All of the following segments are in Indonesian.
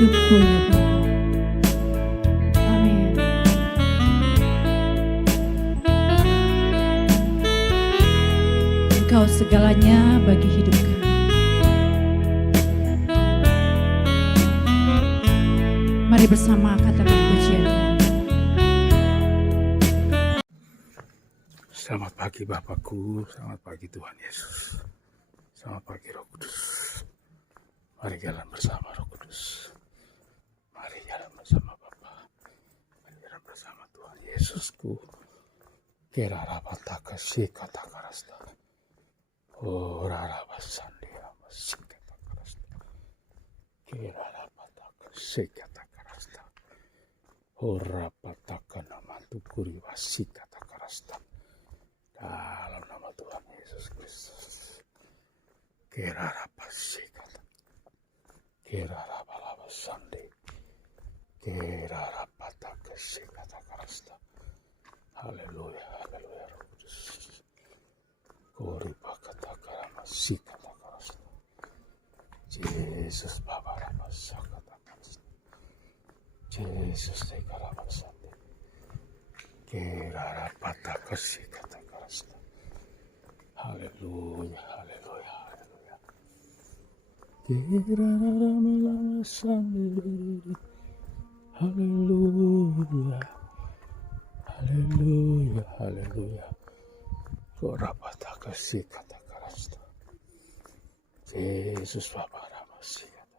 hidupku ya Bapa. Amin. Engkau segalanya bagi hidup kami. Mari bersama katakan pujian. Selamat pagi Bapakku, selamat pagi Tuhan Yesus, selamat pagi Roh Kudus. Mari jalan bersama Roh Kudus, mari jalan bersama Bapa, mari jalan bersama Tuhan Yesusku. Kira rapataka sikata karasta, ora rabasandia masikata karasta. Kira rapataka sikata karasta, ora pataka namantu kuri wasikata karasta. Dalam nama Tuhan Yesus Kristus. Kira rapasikata. Kira rabalabasandi. Kira rapataka sikata karasta. Haleluya, haleluya Roh Kudus. Kori pakata karama sikata karasta. Yesus Bapa rapasakata karasta. Yesus teka rapasandi. Kira rapataka sikata karasta. Haleluya, haleluya, haleluya. Kira rabalabasandi. Haleluya. Haleluya, haleluya. Korapataka sikata karasta. Yesus Bapa ramasiyata.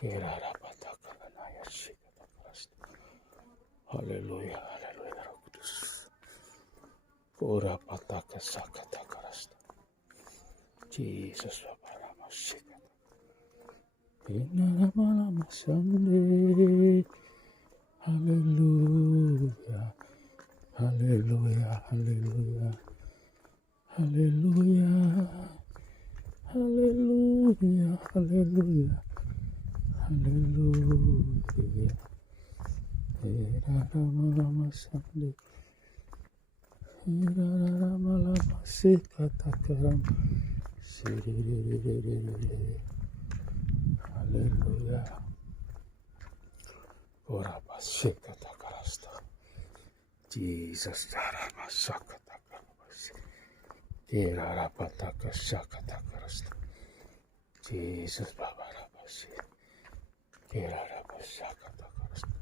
Kira rapataka kanaya sikata karasta. Haleluya, haleluya Roh Kudus. Korapataka sakata karasta. Yesus Bapa ramasiyata. Ina lama sande. Haleluya, haleluya, haleluya, haleluya, haleluya, haleluya, haleluya. Era lama sande, era lama sikata karam, haleluya. Orapa sikata karasta. Jesus darama sakata karabasi. Kira rapataka sakata karasta. Jesus Baba rabasi. Kira rapasakata karasta.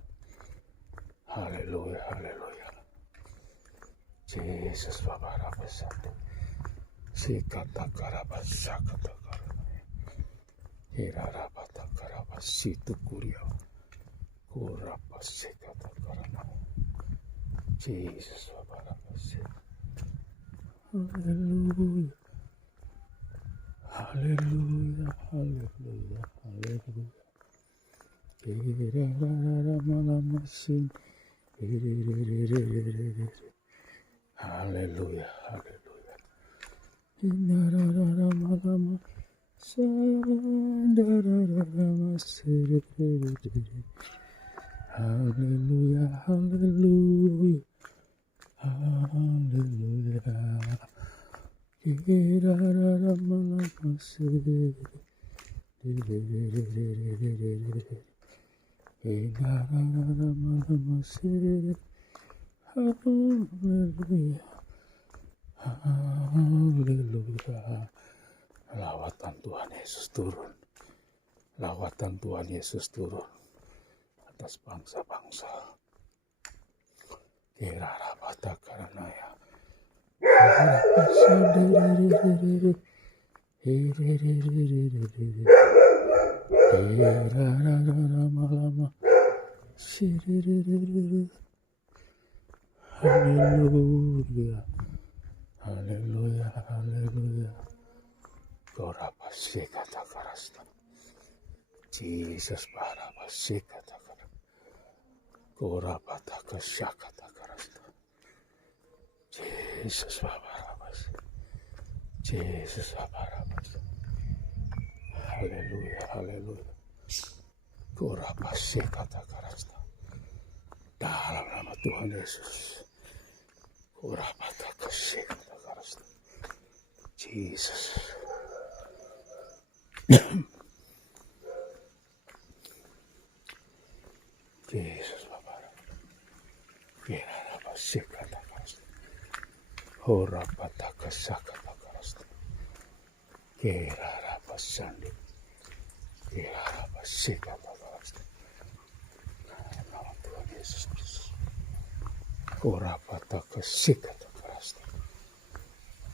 Haleluya, haleluya. Jesus Baba rabasante. Sikata karabasakata karabasi. Kira rapataka rabasi tukuria. Kurapasikata karama. Jesus wabarabasi. Hallelujah. Hallelujah. Hallelujah. Hallelujah. Kirarararamalamasin. Hallelujah. Hallelujah. Inarararamalama. Sandarararamasiri. Hallelujah, hallelujah, hallelujah. Kirararamalamasin. Kirararamalamasin. Hallelujah, hallelujah. Lawatan Tuhan Yesus turun. Lawatan Tuhan Yesus turun atas bangsa-bangsa. Kira rapata karanaya. Haleluya. Haleluya. Haleluya. Korapasikata karasta. Jesus parapasikata karasta. Korapataka shakata karasta. Jesus parapas. Jesus parapas. Haleluya. Haleluya. Korapasikata karasta. Dalam nama Tuhan Yesus. Korapataka shakata karasta. Jesus. Hora pataka sakata karasta. Kera pasandi. Kera pasikata karasta. Nama Tuhan Yesus Kristus. Hora pataka sikata karasta.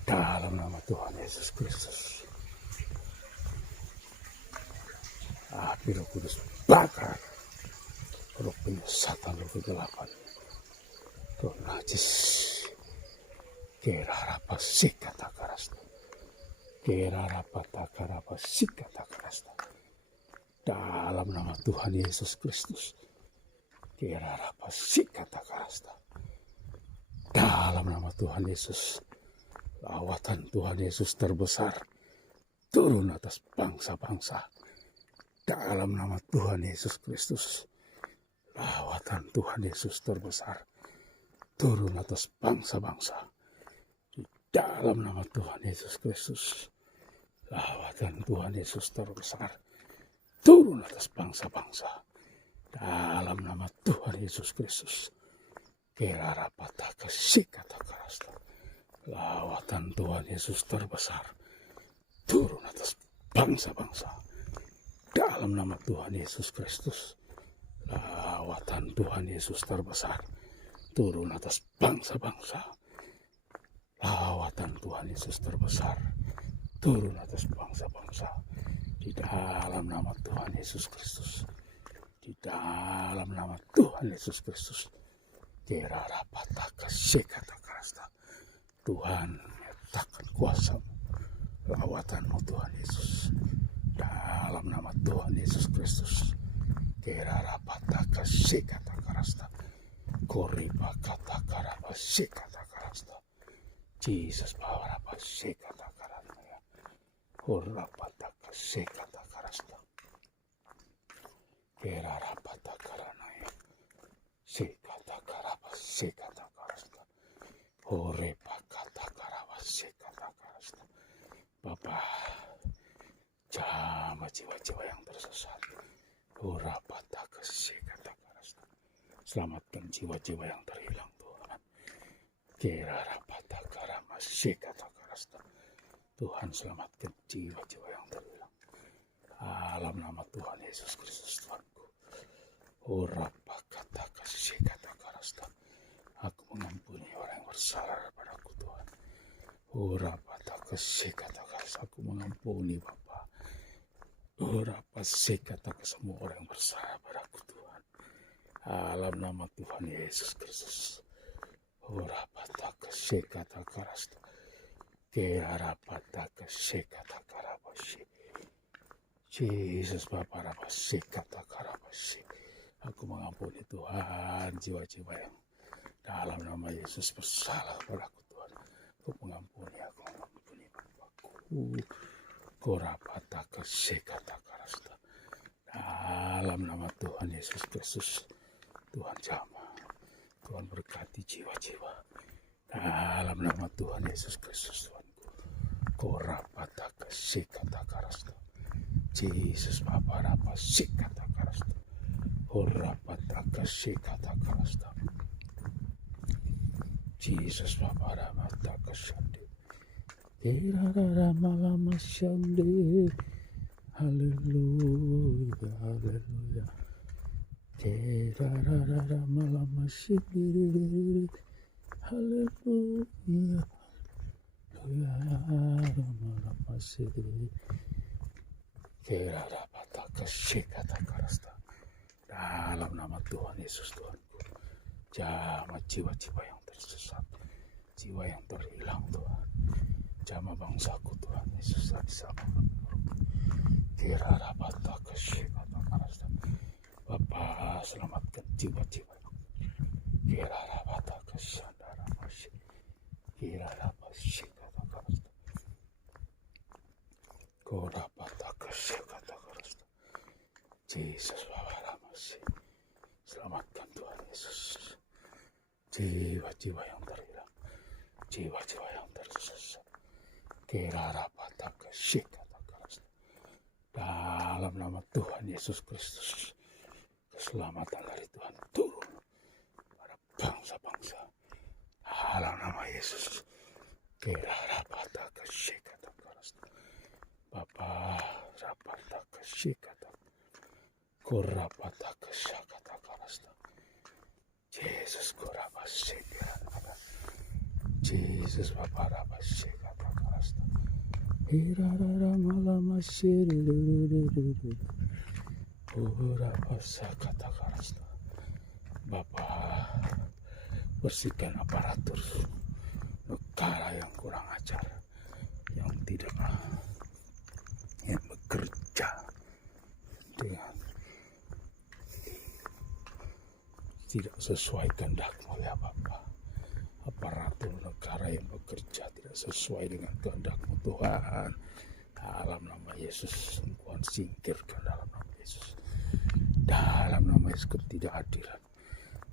Dalam nama Tuhan Yesus Kristus. Api Roh Kudus bakar roh penyesatan, roh kegelapan, roh najis. Kerarapa sikata karasta. Kerarapa takarapa sikata karasta. Dalam nama Tuhan Yesus Kristus. Kerarapa sikata karasta. Dalam nama Tuhan Yesus. Lawatan Tuhan Yesus terbesar turun atas bangsa-bangsa. Dalam nama Tuhan Yesus Kristus. Lawatan Tuhan Yesus terbesar turun atas bangsa-bangsa. Di dalam nama Tuhan Yesus Kristus. Lawatan Tuhan Yesus terbesar turun atas bangsa-bangsa. Dalam nama Tuhan Yesus Kristus. Kerarapata kesikata karasta. Lawatan Tuhan Yesus terbesar turun atas bangsa-bangsa. Dalam nama Tuhan Yesus Kristus. Lawatan Tuhan Yesus terbesar turun atas bangsa-bangsa. Lawatan Tuhan Yesus terbesar turun atas bangsa-bangsa. Di dalam nama Tuhan Yesus Kristus. Di dalam nama Tuhan Yesus Kristus. Kerarapata kesikata karasta. Tuhan nyatakan kuasa-Mu, lawatan-Mu Tuhan Yesus. Dalam nama Tuhan Yesus Kristus. Kerarapata kesikata karasta. Koriba kata karapa sikata karasta. Jesus bawarapa sikata karanaya. Korapata kesikata karasta. Kerarapata karanaya. Sikata karapa sikata karasta. Korepa kata karapa sikata karasta. Bapa, jamah jiwa-jiwa yang tersesat. Korapata kesikata karasta. Selamatkan jiwa-jiwa yang terhilang Tuhan. Kerarapata karama sikata karasta. Tuhan selamatkan jiwa-jiwa yang terhilang. Dalam nama Tuhan Yesus Kristus Tuhanku. Orapa kata kesikata karasta. Aku mengampuni orang yang bersalah padaku Tuhan. Orapa kesikata karasta. Aku mengampuni Bapa. Orapa sikata ke semua orang yang bersalah padaku Tuhan. Dalam nama Tuhan Yesus Kristus. Orapata kesikata karasta. Kerarapata kesikata karabashi. Jesus Bapa rapasikata karabashi. Aku mengampuni Tuhan jiwa-jiwa yang dalam nama Yesus bersalah padaku Tuhan. Aku mengampuni Bapakku. Korapata kesikata karasta. Dalam nama Tuhan Yesus Kristus. Tuhan jamah. Tuhan berkati jiwa-jiwa. Dalam nama Tuhan Yesus Kristus Tuhanku. Korapata kesikata karasta. Jesus Bapa rapasikata karasta. Korapata kesikata karasta. Jesus Bapa ramata kasandi. Kirarara malama shandi. Haleluya, haleluya. Kirarara malama shandi. Haleluya, haleluya. Malama shandi. Kirarapata kesikata karasta. Dalam nama Tuhan Yesus Tuhanku. Jamah jiwa-jiwa yang tersesat. Jiwa yang terhilang Tuhan. Jamah bangsaku Tuhan Yesus sama Kirarapata kesikata karasta. Bapa selamatkan jiwa-jiwa. Kirarapata kesandara masih. Kirarapasikata karasta. Korapata kesikata karasta. Jesus Bapa masih. Selamatkan Tuhan Yesus. Jiwa-jiwa yang terhilang. Jiwa-jiwa yang tersesat. Kirarapata kesikata karasta. Dalam nama Tuhan Yesus Kristus. Keselamatan dari Tuhan turun pada bangsa-bangsa. Dalam nama Yesus. Kera rapata kashikata karasta. Bapa rapata kashikata. Korapata kashakata karasta. Jesus korabashikata. Jesus Bapa rabashikata karasta. Hirarara malama shiri. Korabashakata karasta. Bapa, bersihkan aparatur negara yang kurang ajar, yang bekerja dengan tidak sesuai kehendak-Mu ya Bapa. Aparatur negara yang bekerja tidak sesuai dengan kehendak-Mu Tuhan. Dalam nama Yesus, Engkau singkirkan dalam nama Yesus. Dalam nama Yesus ketidakadilan,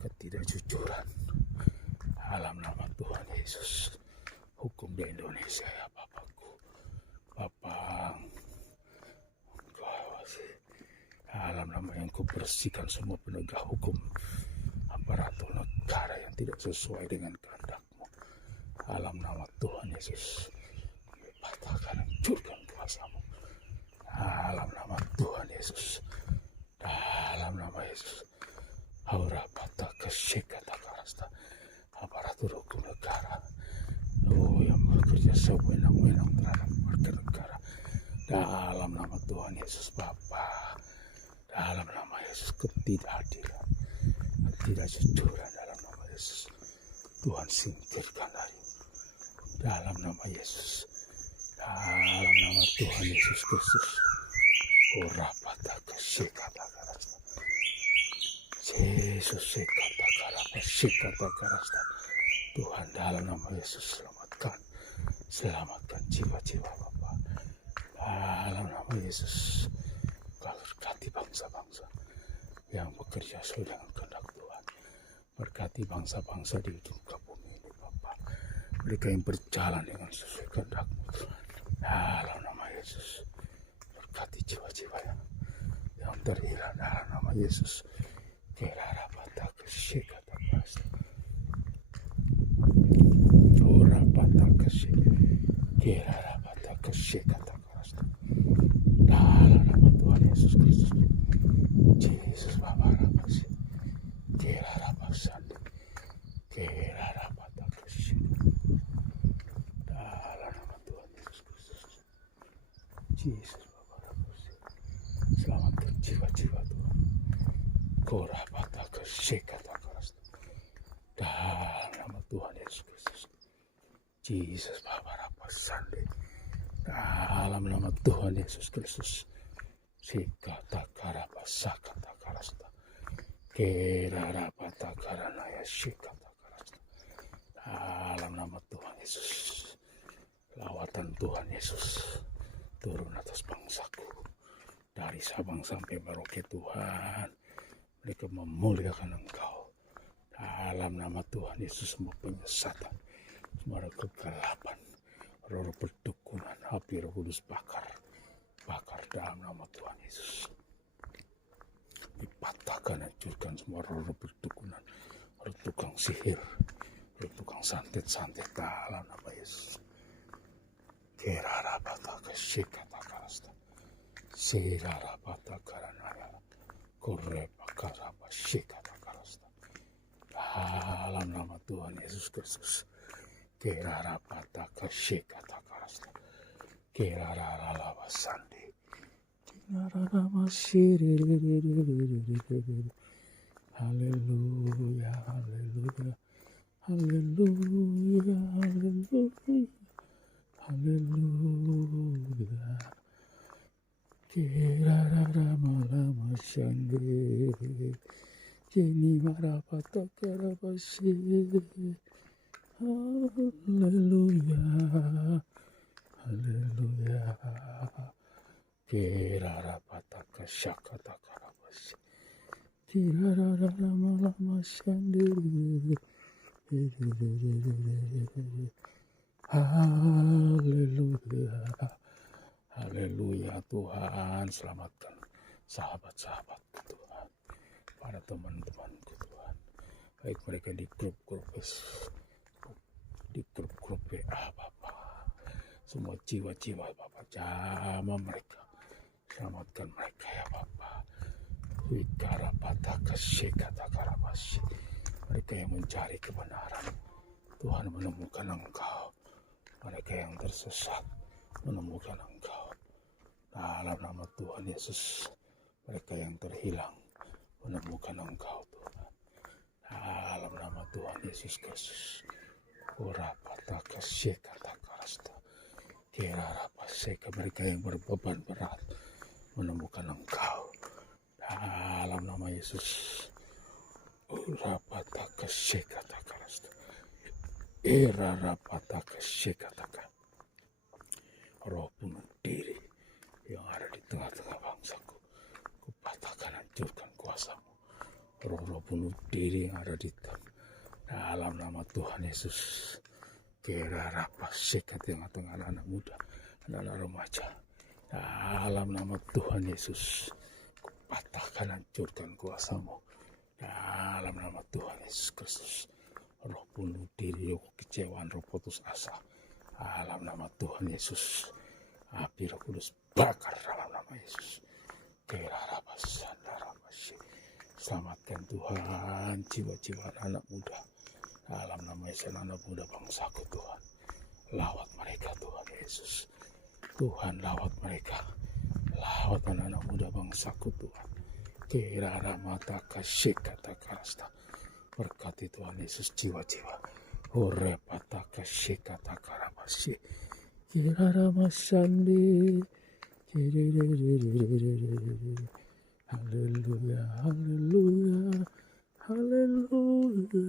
ketidakjujuran. Dalam nama Tuhan Yesus, hukum di Indonesia ya Bapakku. Bapak, Engkau awasi. Dalam nama yang Kau bersihkan semua penegak hukum, aparatur negara yang tidak sesuai dengan kehendak-Mu. Dalam nama Tuhan Yesus, patahkan, hancurkan kuasa-Mu. Dalam nama Tuhan Yesus, dalam nama Yesus, aura patah kesyikata karasta. Aparatur hukum negara, yang bekerja sewenang-wenang terhadap warga negara, dalam nama Tuhan Yesus Bapa, dalam nama Yesus ketidakadilan, ketidakjujuran dalam nama Yesus, Tuhan singkirkan dari dalam nama Yesus, dalam nama Tuhan Yesus Kristus. Orapata kesikata karasta, Yesus sekata karapa sikata karasta. Tuhan dalam nama Yesus selamatkan jiwa-jiwa Bapa. Dalam nama Yesus, Kau berkati bangsa-bangsa yang bekerja sesuai dengan kehendak Tuhan. Berkati bangsa-bangsa di ujung bumi ini Bapa. Mereka yang berjalan dengan sesuai kehendak-Mu Tuhan. Dalam nama Yesus, berkati jiwa-jiwa yang terhilang dalam nama Yesus. Kerara patah kesikata karasta. Kira patah kesikata karasta. Dalam nama Tuhan Yesus Kristus, Jesus Bapa rapasi, kira rapasandi, kira patah kesikata. Dalam nama Tuhan Yesus Kristus, Jesus Bapa rapasi, selamatkan jiwa-jiwa Tuhan. Kora patah kesikata karasta. Dalam nama Tuhan Yesus Kristus, Jesus Bapa rapasandi. Dalam nama Tuhan Yesus Kristus, sikata karapasakata karasta. Kerarapata karanaya sikata karasta. Dalam nama Tuhan Yesus, lawatan Tuhan Yesus turun atas bangsaku. Dari Sabang sampai Merauke Tuhan, mereka memuliakan Engkau. Dalam nama Tuhan Yesus, semua penyesatan, semua kegelapan, roh perdukunan, api Roh Kudus bakar dalam nama Tuhan Yesus. Dipatahkan, hancurkan semua roh perdukunan, roh tukang sihir, roh tukang santet dalam nama Yesus. Kerarapata kesikata karasta, sirarapata karanaya, korepakara sikata karasta. Dalam nama Tuhan Yesus Kristus, kerarapata kesikata karasta. Kerararalava sandi, kerararama siri, haleluya, haleluya, haleluya, haleluya, haleluya. Kerararamalama sandi, kini marapata karabasi, haleluya. Haleluya. Kirarapata kasyakata karabasi. Kirararamalama sandiri. Haleluya. Haleluya Tuhan. Selamatkan sahabat-sahabatku Tuhan. Para teman-temanku Tuhan. Baik mereka di grup-grup WA Bapa. semua jiwa-jiwa Bapa, jamah mereka, selamatkan mereka ya Bapa. Mereka yang mencari kebenaran, Tuhan menemukan Engkau. Mereka yang tersesat menemukan Engkau. Dalam nama Tuhan Yesus, mereka yang terhilang menemukan Engkau Tuhan. Dalam nama Tuhan Yesus Kristus. Mereka yang berbeban berat menemukan Engkau. Dalam nama Yesus. Roh bunuh diri yang ada di tengah-tengah bangsaku, kupatahkan, hancurkan kuasamu. Roh bunuh diri yang ada di dalam nama Tuhan Yesus. Tengah-tengah anak muda, anak remaja, dalam nama Tuhan Yesus, kupatahkan, hancurkan kuasamu. Dalam nama Tuhan Yesus Kristus. Roh bunuh diri, roh kekecewaan, roh putus asa, dalam nama Tuhan Yesus. Api Roh Kudus bakar dalam nama Yesus. Selamatkan Tuhan jiwa-jiwa anak muda, dalam nama Yesus, anak muda bangsaku Tuhan. Lawat mereka Tuhan Yesus. Tuhan lawat mereka. Lawat anak muda bangsaku Tuhan. Berkati Tuhan Yesus jiwa-jiwa. Haleluya, haleluya, haleluya.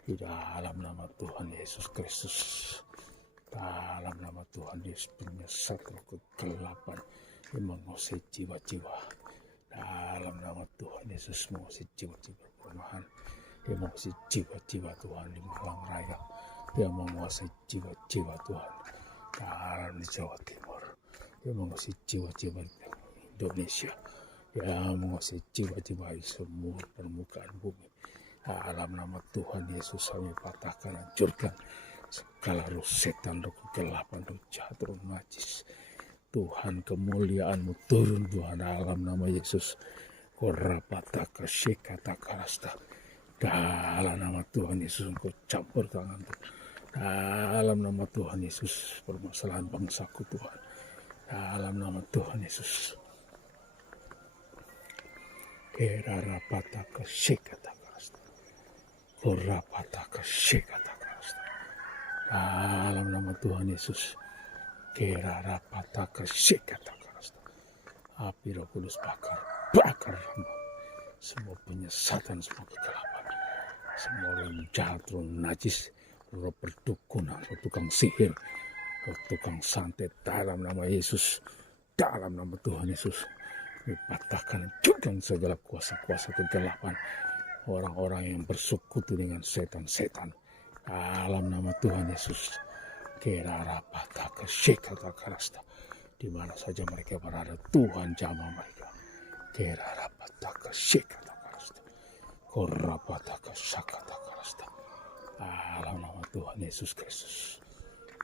Di dalam nama Tuhan Yesus Kristus, dalam nama Tuhan Yesus, penyesat roh kegelapan yang menguasai jiwa-jiwa. Dalam nama Tuhan Yesus, menguasai jiwa-jiwa perumahan, yang menguasai jiwa-jiwa Tuhan di Malang Raya, yang menguasai jiwa-jiwa Tuhan dalam di Jawa Timur, yang menguasai jiwa-jiwa di Indonesia, yang menguasai jiwa-jiwa di semua permukaan bumi. Dalam nama Tuhan Yesus, kami patahkan, hancurkan segala roh setan, roh kegelapan, roh jahat, roh najis. Tuhan, kemuliaan-Mu turun Tuhan, dalam nama Yesus. Korapataka shekatakarasta. Dalam nama Tuhan Yesus, Engkau campur tangan Tuhan. Dalam nama Tuhan Yesus, permasalahan bangsaku Tuhan. Dalam nama Tuhan Yesus. Kerarapataka shekatakarasta. Korapataka shekatakarasta. Dalam nama Tuhan Yesus. Kerarapataka shekatakarasta. Api Roh Kudus bakar semua penyesatan, semua kegelapan, semua orang jahat, roh najis, roh perdukunan, roh tukang sihir, roh tukang santet, dalam nama Yesus, dalam nama Tuhan Yesus, dipatahkan, hancurkan segala kuasa-kuasa kegelapan, orang-orang yang bersekutu dengan setan-setan, dalam nama Tuhan Yesus. Kerarapataka shekatakarasta. Di mana saja mereka berada, Tuhan jamah mereka. Kerarapataka shekatakarasta. Korapataka shakatakarasta. Dalam nama Tuhan Yesus Kristus.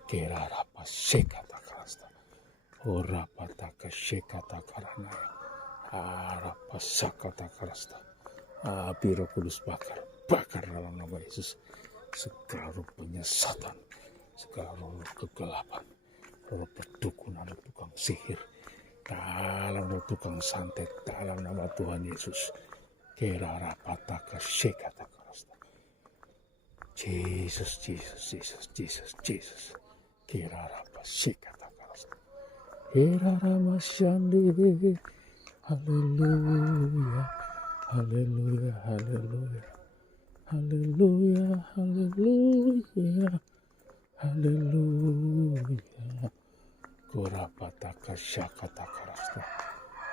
Kerarapa shekatakarasta. Korapataka shekatakaranaya. Arapa shakatakarasta. Api Roh Kudus bakar dalam nama Yesus. Segala roh penyesatan, segala roh kegelapan, roh perdukunan, roh tukang sihir, dalam roh tukang santet, dalam nama Tuhan Yesus. Kerarapataka shekatakarasta. Jesus, Jesus, Jesus, Jesus, Jesus. Kerarapa shekatakarasta. Keraramashyandi. Haleluya, haleluya, haleluya. Haleluya, haleluya, haleluya. Korapataka shakatakarasta.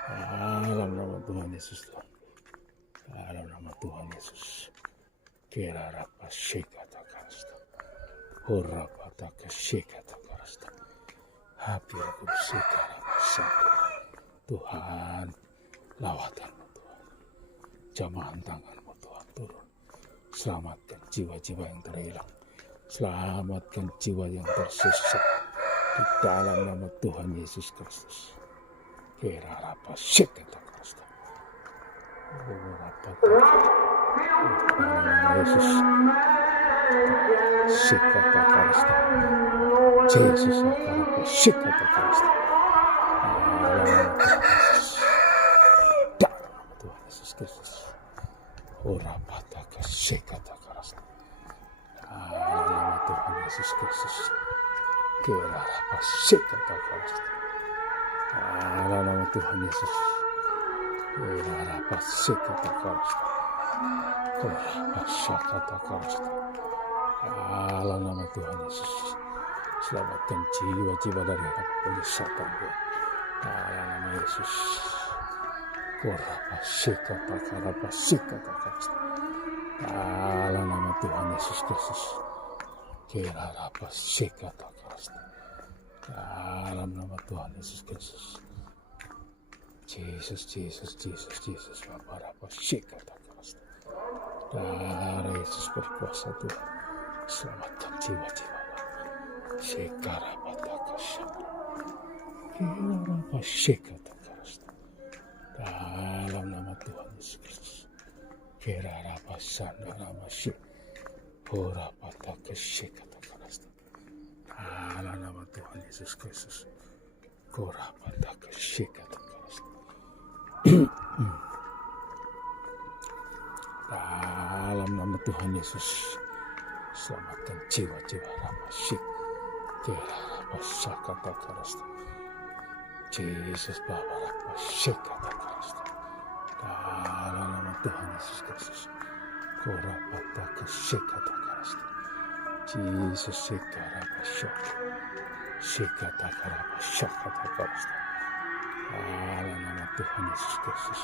Dalam nama Tuhan Yesus, dalam nama Tuhan Yesus. Kerarapa shekata karasta. Horapata keshekata karasta. Hapi aku sekarapa satu. Tuhan, lawatanmu Tuhan. Jamahan tanganmu Tuhan turun. Selamatkan jiwa-jiwa yang terhilang. Selamatkan jiwa yang tersesat. Di dalam nama Tuhan Yesus Kristus. Kerarapa shekata karasta. Horapata Yesus. Shekata karasta. Yesus akarapa shekata karasta. Dalam nama Tuhan Yesus Kristus. Horapata shekata karasta. Dalam nama Tuhan Yesus Kristus. Kerarapa shekata karasta. Dalam nama Tuhan Yesus. Kerarapa shekata karasta. Horapa shekata karasta. Dalam nama Tuhan Yesus. Selamatkan jiwa-jiwa dari penyesatan Tuhan. Dalam nama Yesus. Korapa shekata karapa shekata karasta. Dalam nama Tuhan Yesus Kristus. Kerarapa shekata karasta. Dalam nama Tuhan Yesus Kristus. Yesus Bapak shekata karasta. Darah Yesus berkuasa Tuhan. Selamatkan jiwa-jiwa. Shekarapata kasyaka. Kerarapa shekata karasta. Dalam nama Tuhan Yesus Kristus. Kerarapa sandarama shek. Horapata keshekata karasta. Dalam nama Tuhan Yesus Kristus. Korapata keshekata karasta. Dalam nama Tuhan Yesus. Selamatkan jiwa-jiwa Rama Shik. Kerarapa shakata karasta. Yesus Bapa Rapa shekata karasta. Dalam nama Tuhan Yesus Kristus. Korapata keshekata karasta. Yesus shekarapa shekata karapa shakata karasta. Dalam nama Tuhan Yesus Kristus.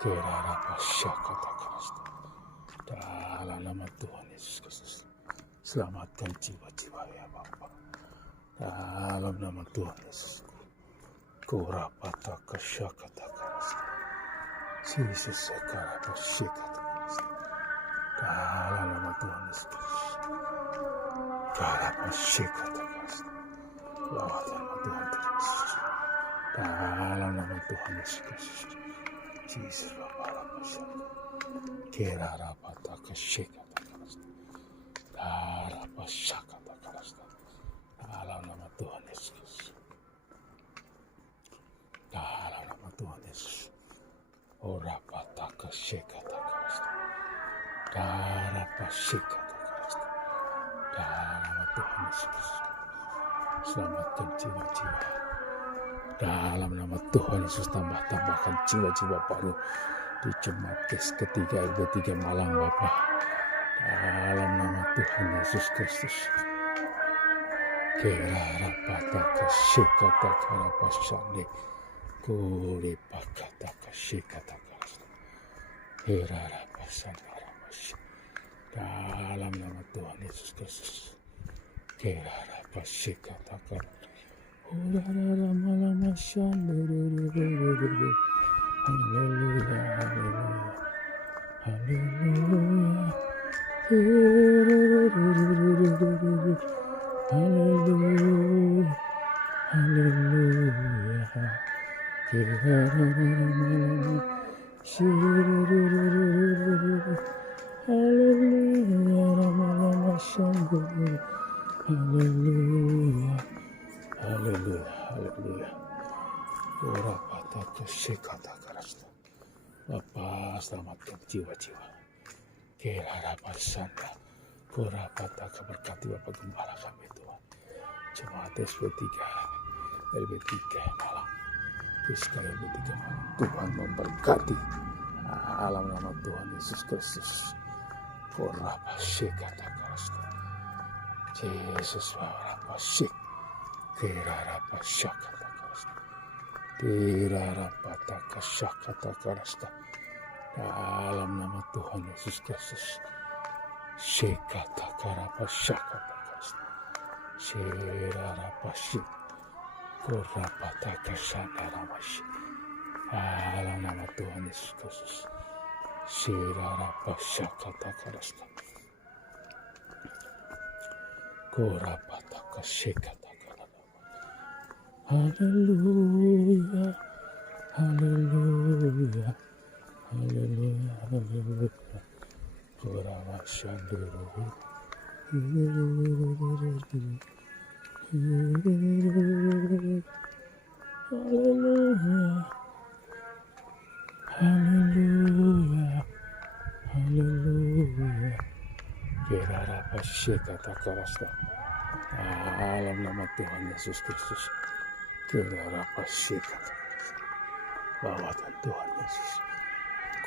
Kerarapa shakata karasta. Dalam nama Tuhan Yesus Kristus. Selamatkan jiwa-jiwa ya Bapa. Dalam nama Tuhan Yesus. Korapata keshakata karasta. Yesus shekarapa shekata karasta. Dalam nama Tuhan Yesus Kristus. Karapa shekata karasta. Lawatan Tuhan Yesus. Dalam nama Tuhan Yesus Kristus. Yesus Bapa Rapa shakata. Kerarapata keshekata karasta. Darapa shakata karasta. Dalam nama Tuhan Yesus. Dalam nama Tuhan Yesus. Orapata keshekata karasta. Darapa shekata karasta. Dalam nama Tuhan Yesus. Selamatkan jiwa-jiwa. Dalam nama Tuhan Yesus, tambahkan jiwa-jiwa baru di jemaat ketiga LB3 Malang Bapa. Dalam nama Tuhan Yesus Kristus. Kerarapata keshekata karapa shande. Korepakata keshekata karasta. Kerarapa sandarama shek. Dalam nama Tuhan Yesus Kristus. Kerarapa shekata karasta. Haleluya, haleluya, haleluya, haleluya, haleluya, haleluya, haleluya, haleluya. Orapata keshekata karasta. Bapa, selamatkan jiwa-jiwa. Kerarapa sanda. Orapata keberkati Bapak Gembala kami Tuhan. Jemaat SP3 LB3 Malang. Kiska LB3 Malang. Tuhan memberkati. Alam nama Tuhan Yesus Kristus. Orapa shekata karasta. Yesus Orapa shek. Kerarapa shakata karasta. Tirarapata kashakata karasta. dalam nama Tuhan Yesus Kristus. Shekata karapa shakata kasta. Sherarapa shik. Korapata kashandaramashi. Dalam nama Tuhan Yesus Kristus. Sherarapa shakata kasta. Korapata kashekata karapa. Haleluya. Haleluya. Haleluya. Haleluya. Korama shanduru. Haleluya. Haleluya. Haleluya. Kerarapa shekata karasta. Dalam nama Tuhan Yesus Kristus. Kerarapa shekata. Lawatan Tuhan Yesus.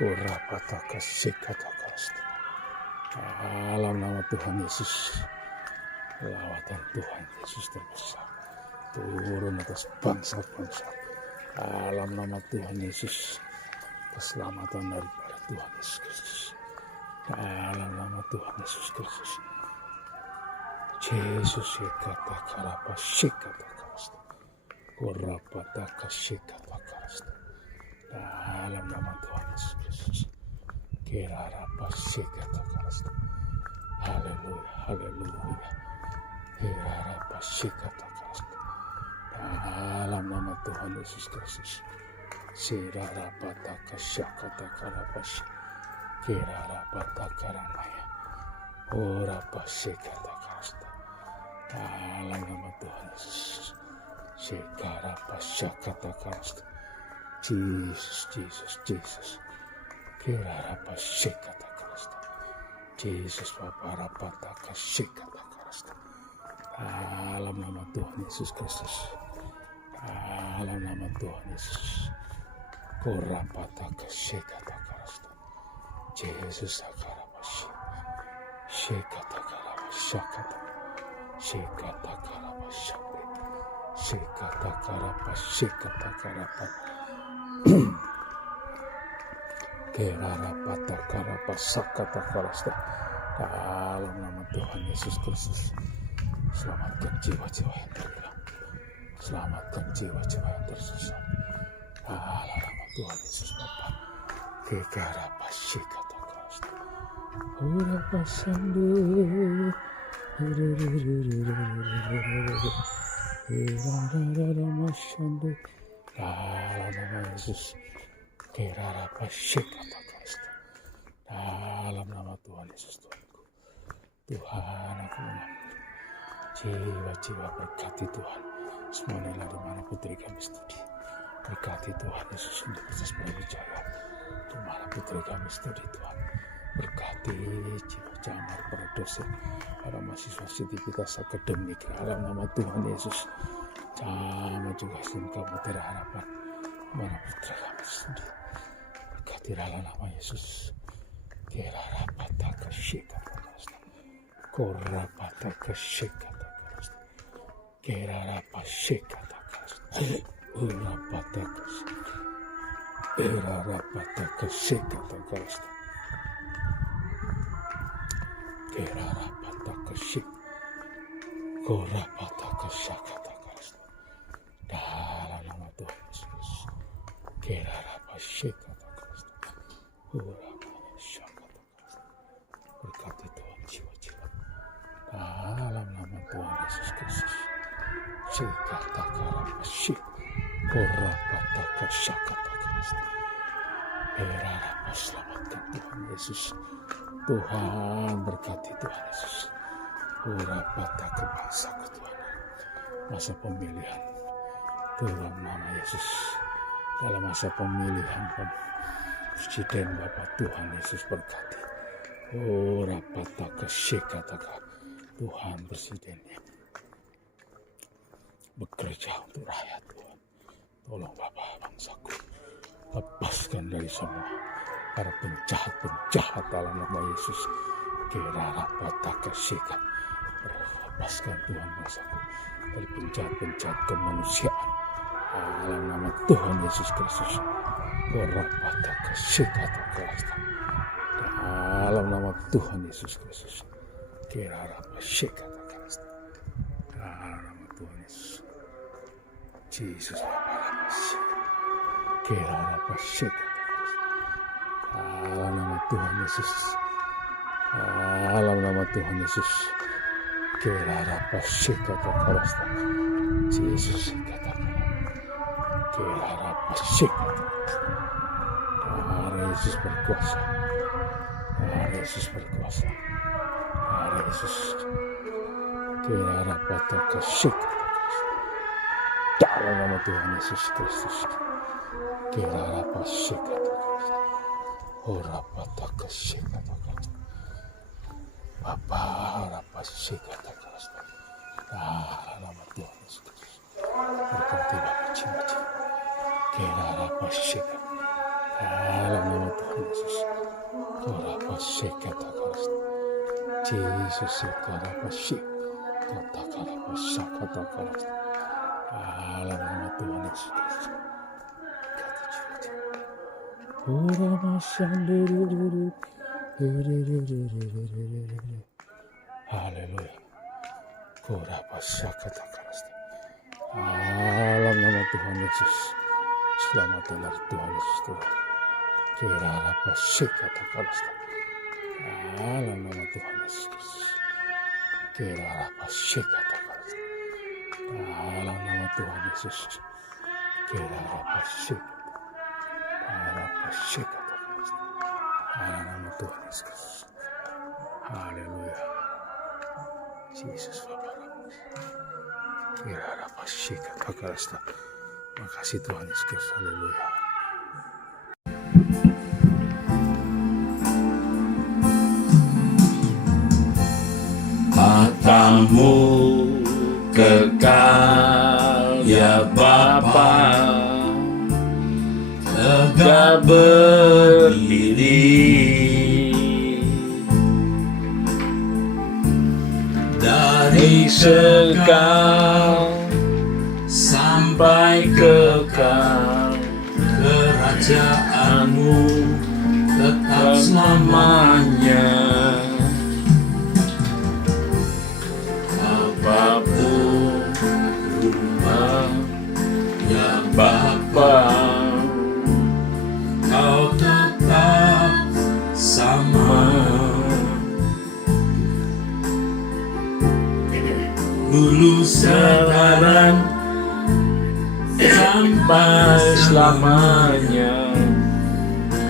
Korapata shekata karasta. Dalam nama Tuhan Yesus. Lawatan Tuhan Yesus terbesar turun atas bangsa-bangsa. Dalam nama Tuhan Yesus. Keselamatan daripada Tuhan Yesus Kristus. Dalam nama Tuhan Yesus Kristus. Yesus kata karapa shekata karasta. Korapata shekata karasta. Dalam nama Tuhan Yesus Kristus. Kerarapa shekata karasta. Haleluya. Haleluya. Kerarapa shekata karasta. Dalam nama Tuhan Yesus Kristus. Sirarapata kasyakata karapashi. Kirarapata karanaya. Orapa shekata karasta. Dalam nama Tuhan Yesus. Shekarapa shakata karasta. Jesus, Jesus, Jesus. Kirarapa shekata karasta. Jesus paparapata kasyakata karasta. Dalam nama Tuhan Yesus Kristus. Dalam nama Tuhan Yesus. Korapata kashekata karasta. Jesus akarabashi. Shekata karabashakata. Shekata karabashakata. Shekata karabashekata karapat. Kerarapata karabashakata karasta. Dalam nama Tuhan Yesus Kristus. Selamatkan jiwa-jiwa yang terhilang. Selamatkan jiwa-jiwa yang tersesat. Dalam nama Tuhan Yesus Bapa. Kekarapa shikata karasta. Urapa sandu. Irarararama sandu. Dalam nama Yesus. Kerarapa shikata karasta. Dalam nama Tuhan Yesus Tuhanku. Tuhan aku mengambil jiwa-jiwa, berkati Tuhan. Semuanya di mana putri kami studi. Berkati Tuhan Yesus untuk proses berbicara. Di mana putri kami studi Tuhan. Berkati jiwa jamar para dosen, para mahasiswa sivitas akademik. Dalam nama Tuhan Yesus. Sama juga sungguh putri harapan. Mana putri kami studi. Berkati dalam nama Yesus. Kira rapata kashikata karasta. Korapata kashikata karasta. Kira rapashikata karasta. Urapata kashikata. Kira rapata kashikata karasta. Kira rapata kashikata. Korapata kashakata karasta. Dalam nama Tuhan Yesus. Kira rapashikata karasta. Urapashakata karasta. Berkati Tuhan jiwa-jiwa. Dalam nama Tuhan Yesus Kristus. Shekata karapashik. Korapata kashakata karasta. Erarapa, selamatkan Tuhan Yesus. Tuhan berkati Tuhan Yesus. Korapata ke bangsaku Tuhan. Masa pemilihan Tuhan nama Yesus. Dalam masa pemilihan Presiden Bapak Tuhan Yesus berkati. Korapata kashekata Tuhan presidennya. Bekerja untuk rakyat Tuhan. Tolong Bapak bangsaku. Lepaskan dari semua para penjahat-penjahat dalam nama Yesus. Kirarapata kasika. Lepaskan Tuhan bangsaku dari penjahat-penjahat kemanusiaan. Dalam nama Tuhan Yesus Kristus. Korapataka shikatakarasta. Dalam nama Tuhan Yesus Kristus. Kirarapa shikatakarasta. Dalam nama Tuhan Yesus. Jesus Bapak. Kirarapa shikatakarasta. Dalam nama Tuhan Yesus. Dalam nama Tuhan Yesus. Kirarapa shikatakarasta. Jesus shikatakarasta. Kirarapa shikatakarasta. Darah Yesus berkuasa. Darah Yesus berkuasa. Darah Yesus. Kirarapataka shikatakarasta. Dalam nama Tuhan Yesus Kristus. Kirarapa shikatakarasta. Orapataka shikatakarasta. Bapa harapa shikatakarasta. Dalam nama Tuhan Yesus Kristus. Berkati Bapa cinta. Kirarapa shikatakarasta. Dalam nama Tuhan Yesus. Kirarapa shikatakarasta. Jesus kirarapa shikatakarapa shakatakarasta. Dalam nama Tuhan Yesus Kristus. Haleluya. Korapa shakatakarasta. Dalam nama Tuhan Yesus. Selamatkan dari Tuhan Yesus Tuhan. Kirarapa shikatakarasta. Dalam nama Tuhan Yesus Kristus. Kirarapa shikatakarasta. Dalam nama Tuhan Yesus. Kirarapa shikatakarasta. Kirarapa shikatakarasta. Dalam nama Tuhan Yesus Kristus. Haleluya. Yesus Bapa. Kirarapa shikatakarasta. Makasih Tuhan Yesus Kristus. Haleluya. Matamu kekal ya Bapa, tegak berdiri dari sekal sampai kekal. Kerajaanmu tetap selamanya. Apapun rumah ya Bapa, kau tetap sama. Dulu sekarang sampai selamanya,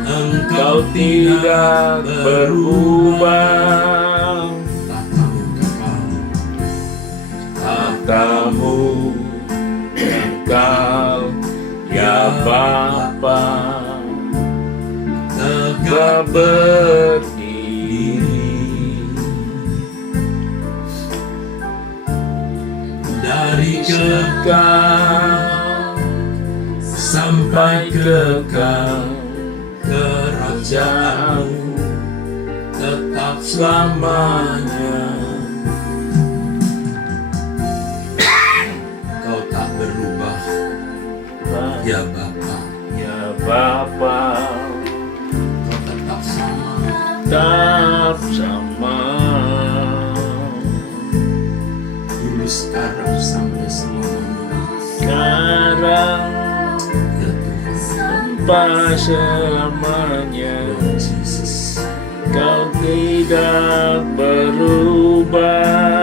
Engkau tidak berubah. Tahtamu kekal ya Bapa, tegak berdiri dari kekal sampai kekal. Kerajaanmu tetap selamanya. Kau tak berubah ya Bapa, ya Bapa, kau tetap sama, tetap sama. Dulu sekarang sampai selamanya. Sekarang ya Tuhan, sampai selamanya. Jesus, kau tidak berubah.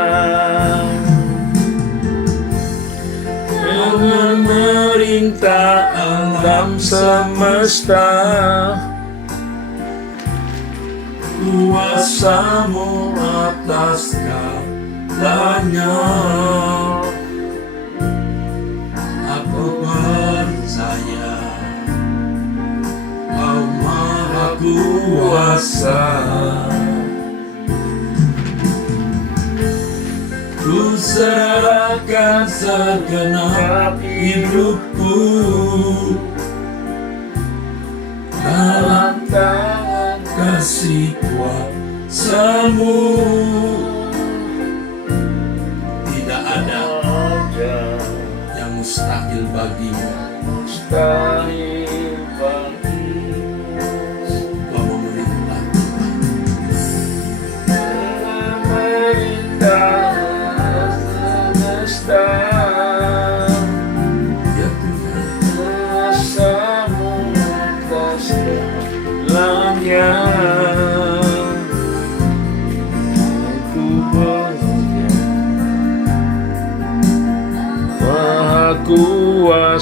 Dengan merintah alam semesta, kuasamu atas segalanya. Aku percaya Kau Maha Kuasa. Ku serahkan segenap hidupku dalam tangan kasih kuasa-Mu. Tidak ada yang mustahil bagimu. Mustahil bagi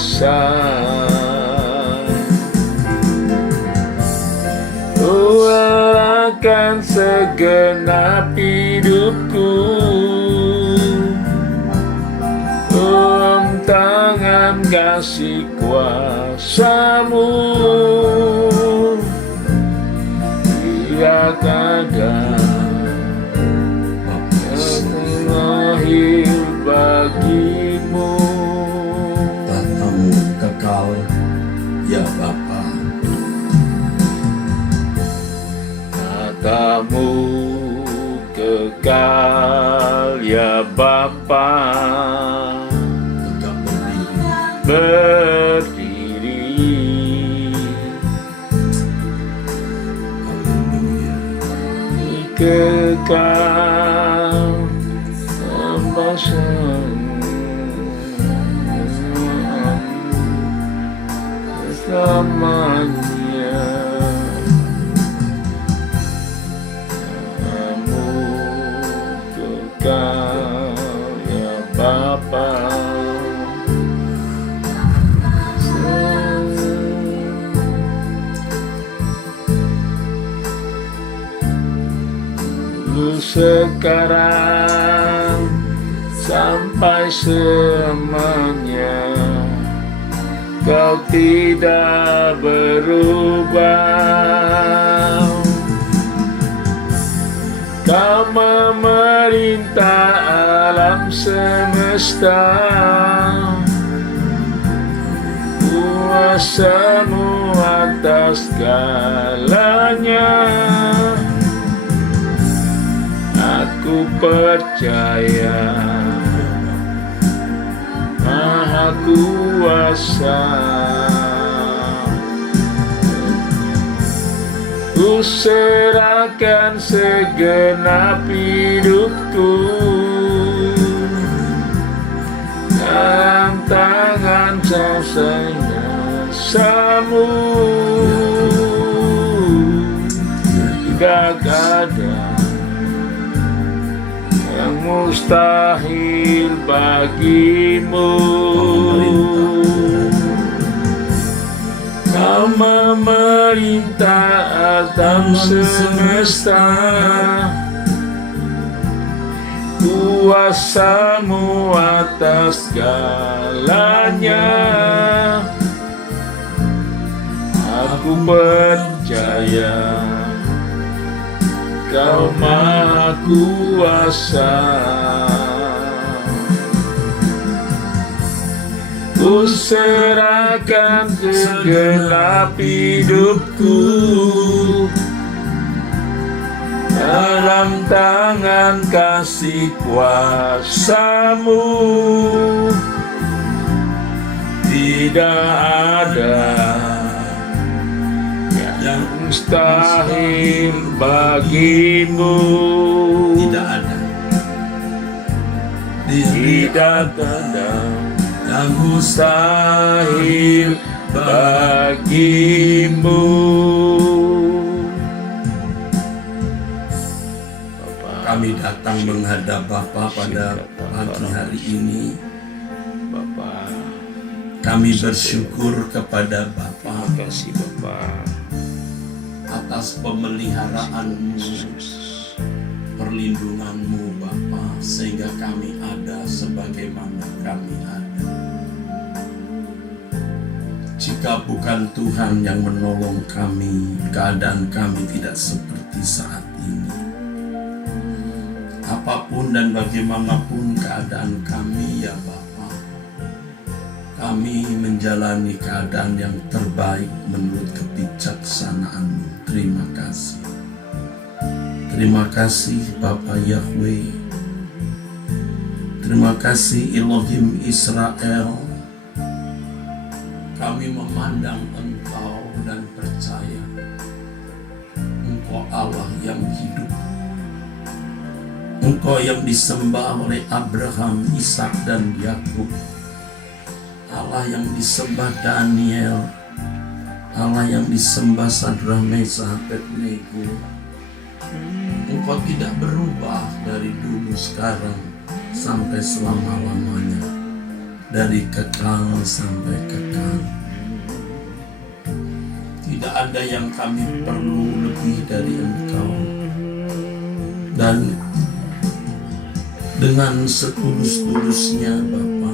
kuasa. Ku akan segenap hidupku tangan kasih kuasa-Mu. Tidak ada lahir bagi-Mu. Tata-Mu kekal ya Bapa. Tata-Mu kekal ya Bapa. Berdiri kekal tanpa selamanya. Kamu kekal ya Bapa. Sekarang sampai selamanya Kau tidak berubah. Kau memerintah alam semesta, kuasa-Mu atas segalanya. Aku percaya Maha Kuasa. Ku serahkan segenap hidupku dalam tangan kuasa-Mu. Tidak ada yang mustahil bagi-Mu. Kau memerintah alam semesta, kuasa-Mu atas segalanya. Aku percaya Kau Maha Kuasa. Ku serahkan segenap hidupku dalam tangan kasih kuasa-Mu. Tidak ada yang mustahil bagi-Mu. Tidak ada. Tidak ada yang mustahil bagi-Mu. Kami datang menghadap Bapa pada pagi hari ini. Kami bersyukur kepada Bapa. Terima kasih Bapa atas pemeliharaan-Mu, perlindungan-Mu Bapa, sehingga kami ada sebagaimana kami ada. Jika bukan Tuhan yang menolong kami, keadaan kami tidak seperti saat ini. Apapun dan bagaimanapun keadaan kami ya Bapa, kami menjalani keadaan yang terbaik menurut kebijaksanaan-Mu. Terima kasih. Terima kasih Bapa Yahweh. Terima kasih Elohim Israel. Kami memandang Engkau dan percaya Engkau Allah yang hidup. Engkau yang disembah oleh Abraham, Ishak dan Yakub. Allah yang disembah Daniel, Allah yang disembah Sadrah, Mesah, Abednego. Engkau tidak berubah dari dulu, sekarang, sampai selama-lamanya. dari kekal sampai kekal. Tidak ada yang kami perlu lebih dari Engkau. Dan dengan setulus-tulusnya Bapa,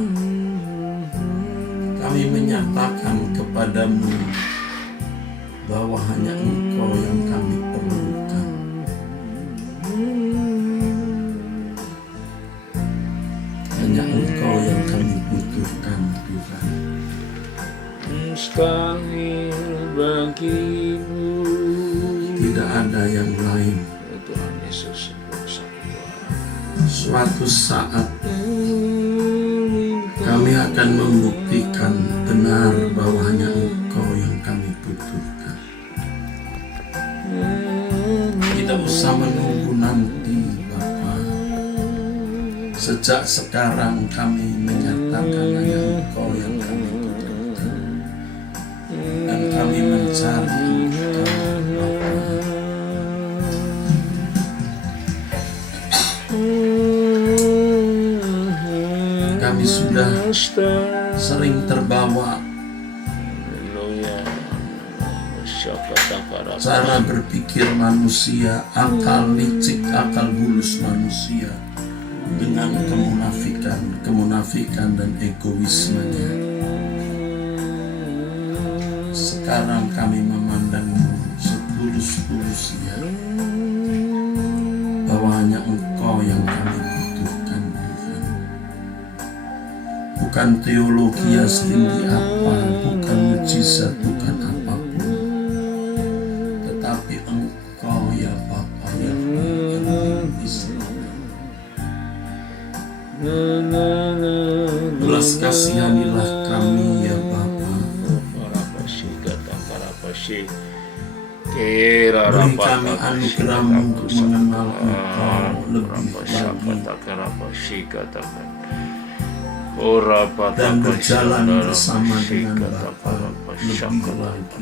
kami menyatakan kepadamu bahwa hanya Engkau yang kami perlukan. Hanya Engkau yang kami butuhkan, Tuhan. Mustahil bagimu. Tidak ada yang lain. Tuhan Yesus, Suatu saat kami akan membuktikan benar bahwa hanya Engkau yang kami butuhkan. Tidak usah menunggu nanti, Bapa. Sejak sekarang kami menyatakan hanya Engkau yang kami butuhkan. Dan kami mencari Engkau, Bapa. Kami sudah sering terbawa cara berpikir manusia, akal licik, akal bulus manusia dengan kemunafikan dan egoismenya. Sekarang kami memandangmu setulus-tulusnya bahwa hanya Engkau yang kami butuhkan, Tuhan. Bukan teologi setinggi apa, bukan mujizat, bukan apapun, tetapi Engkau ya Bapa yang belas kasihanilah kami ya Bapa. Beri kami anugerah-Mu untuk mengenal Engkau lebih lagi dan berjalan bersama dengan Bapa lebih lagi.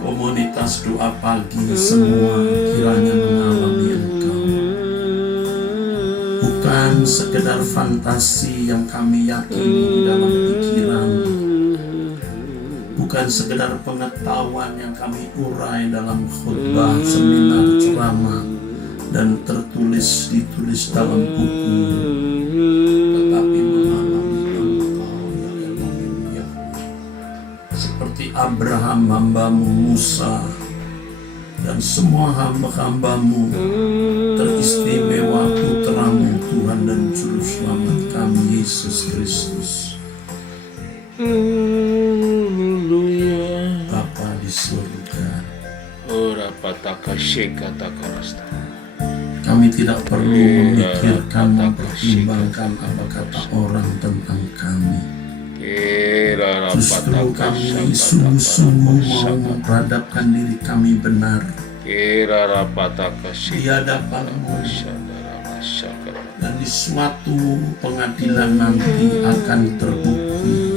Komunitas doa pagi semua kiranya mengalami Engkau. Bukan sekedar fantasi yang kami yakini di dalam pikiran, bukan sekedar pengetahuan yang kami urai dalam khutbah, seminar, ceramah, dan ditulis dalam buku, tetapi mengalami Engkau ya Elohim Yahweh. Seperti Abraham hamba-Mu, Musa, dan semua hamba-hamba-Mu, teristimewa putra-Mu Tuhan dan Juru Selamat kami Yesus Kristus. Bapa di surga, kami tidak perlu memikirkan, mempertimbangkan apa kata orang tentang kami. Justru kami sungguh-sungguh mau memperhadapkan diri kami benar di hadapan-Mu, dan di suatu pengadilan nanti akan terbukti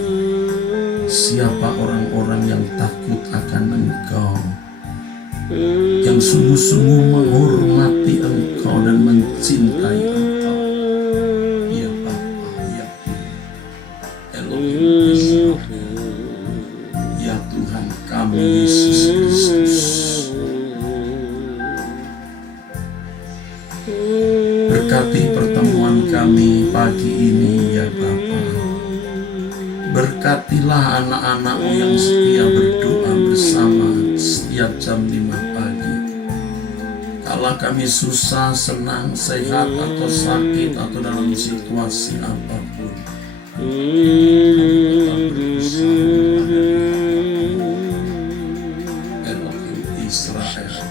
siapa orang-orang yang takut akan Engkau, yang sungguh-sungguh menghormati Engkau dan mencintai Engkau. Ya Bapa, ya Elohim Israel, ya Tuhan kami Yesus Kristus. Berkati pertemuan kami pagi ini ya Bapa. Berkatilah anak-anak-Mu yang setia berdoa bersama setiap jam 5 pagi. Kala kami susah, senang, sehat, atau sakit, atau dalam situasi apapun, kami tetap berusaha Elohim Israel.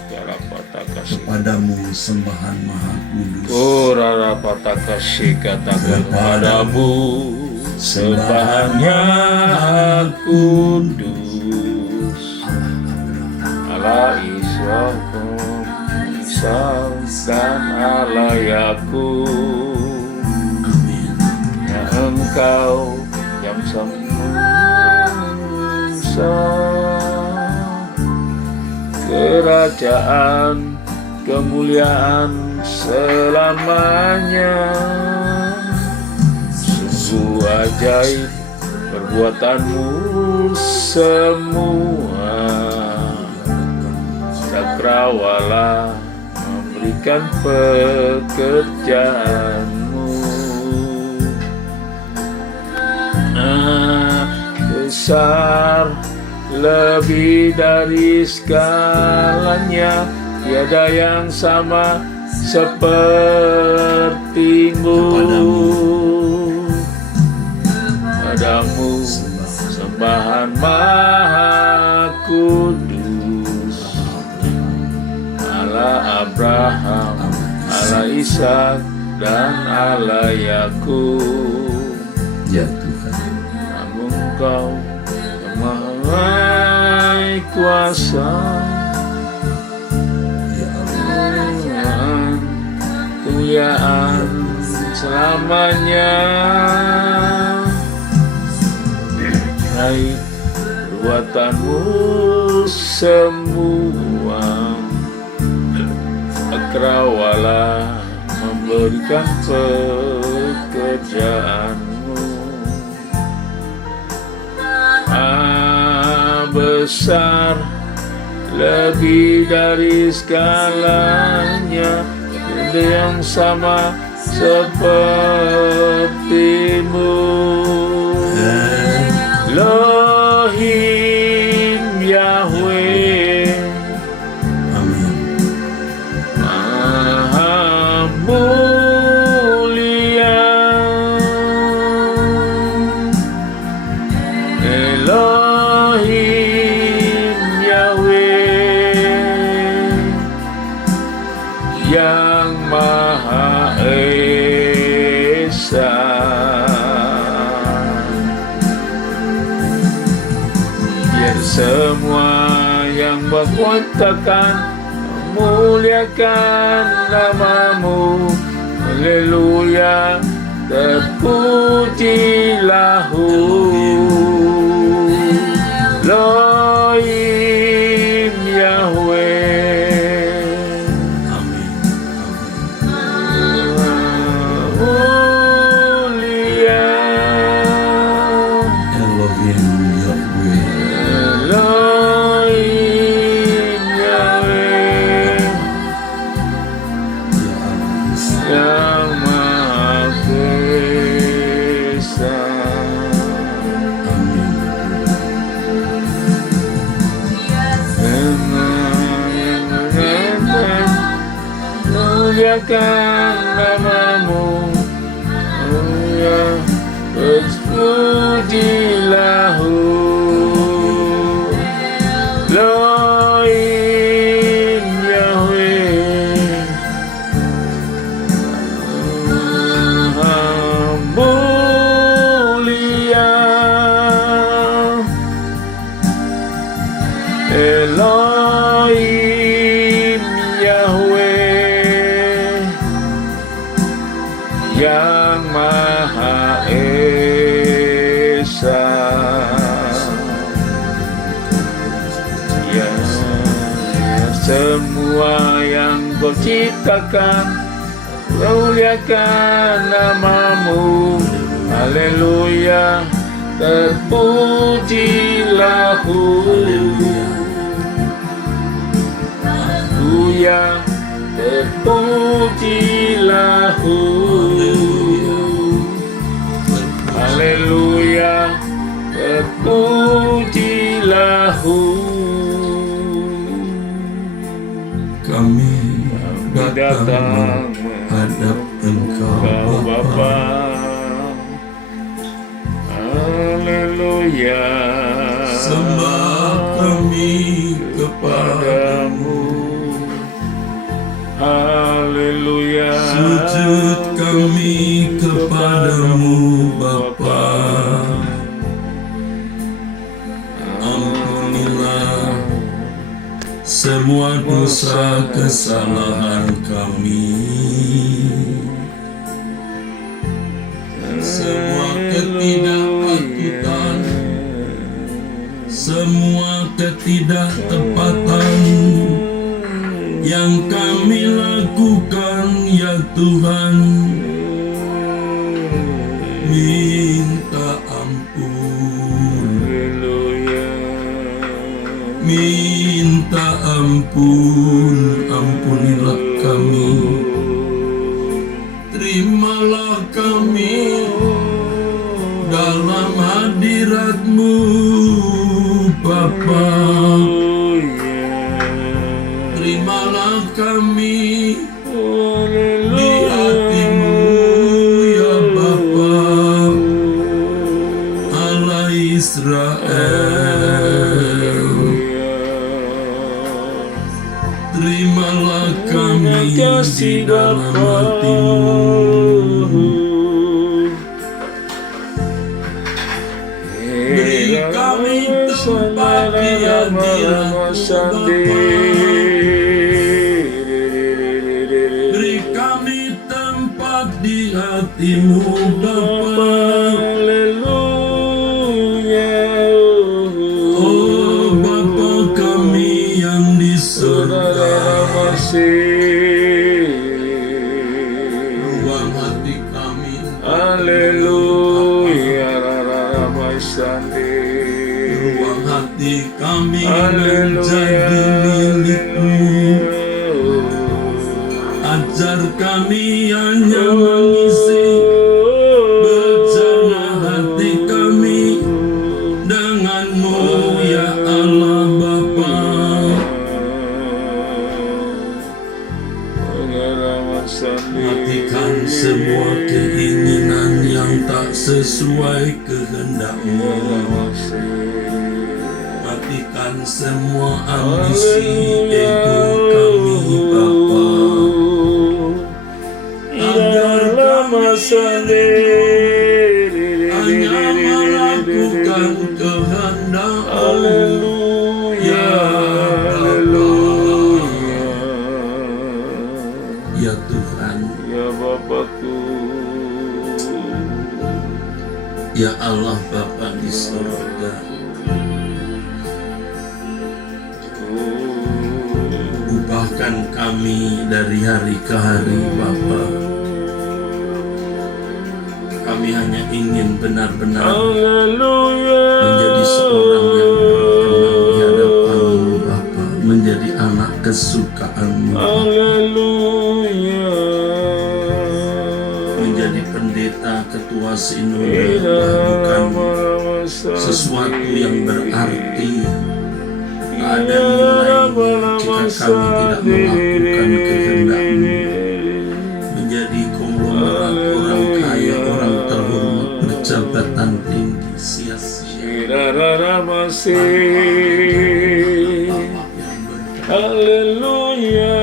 Kepadamu sembahan maha kudus. Kepadamu sembahan maha kudus. Allah Ishak, dan Allah Yakub. Amin. Ya Engkau yang semasa kerajaan kemuliaan selamanya. Sungguh ajaib perbuatanmu semua. Cakrawala memberikan pekerjaanmu. Besar lebih dari segalanya, tiada yang sama sepertimu. Padamu sembahan Maha Kudus, Allah Abraham, Allah Ishak, dan Allah Yakub. Ya Tuhan, Namun Kau yang Maha Kuasa, ya Allah, kemuliaan selamanya. Hai perbuatanmu semua, Cakrawala memberikan pekerjaanmu. Besar lebih dari segalanya, tiada yang sama sepertimu. Elohim Yahweh, amin. Maha mulia. Elohim Yahweh, yang Maha Esa. Biar semua yang berkuatakan memuliakan namamu. Haleluya, terpujilah Elohim Yahweh. Amin. Mulia Elohim Yahweh, Elohim Yahweh, ya Allah, yang Maha Esa. amin. Muliakan namamu, terpujilah Elohim Yahweh. Mulia Elohim Yahweh, yang Maha Esa. Ya, semua yang Kau ciptakan muliakan namamu. Haleluya, terpujilah Haleluya, terpujilah Haleluya, terpujilah. Kami datang menghadap Engkau Bapa. Haleluya, Sembah kami kepadamu, haleluya, sujud kami kepadamu Bapa. Ampunilah semua dosa kesalahan kami, semua ketidakpatutan, semua ketidaktepatan, yang kami lakukan ya Tuhan, minta ampun, minta ampun, ampunilah kami, terimalah kami dalam hadirat-Mu Bapa. Terimalah kami di hati-Mu ya Bapa, Allah Israel. Terimalah kami di dalam hati-Mu. Beri kami tempat di hadirat-Mu Bapa. Beri kami tempat di hati-Mu Bapa. Oh Bapa kami yang di surga, ruang hati kami, ruang hati kami menjadi milik-Mu. Ajar kami hanya mengisi bejana hati kami dengan-Mu ya Allah Bapa. Matikan semua keinginan yang tak sesuai kehendak-Mu. Matikan semua ambisi ego kami Bapa, agar kami hanya melakukan kehendak-Mu ya Bapa. Ya Tuhan, Ya Bapakku, ya Allah Bapa di surga, ubahkan kami dari hari ke hari Bapa. Kami hanya ingin benar-benar menjadi seorang yang berkenan di hadapan-Mu Bapa, menjadi anak kesukaan-Mu Bapa. Menjadi pendeta, ketua sinode bukan sesuatu yang berarti, tak ada nilainya jika kami tidak melakukan kehendak-Mu. Menjadi konglomerat orang kaya, orang terhormat, berjabatan tinggi, sia-sia. Haleluya.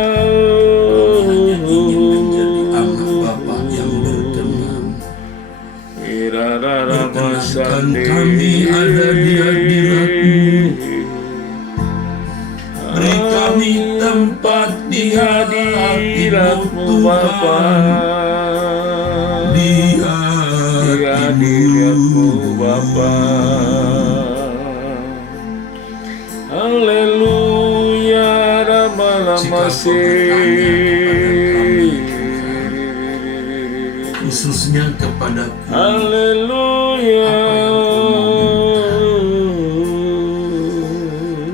Perkenankan kami ada di hadirat-Mu. Beri kami tempat di hadirat-Mu Bapa, di hadirat-Mu Bapa. Haleluya. Jika Kau bertanya kepada kami, khususnya kepadaku, Haleluya.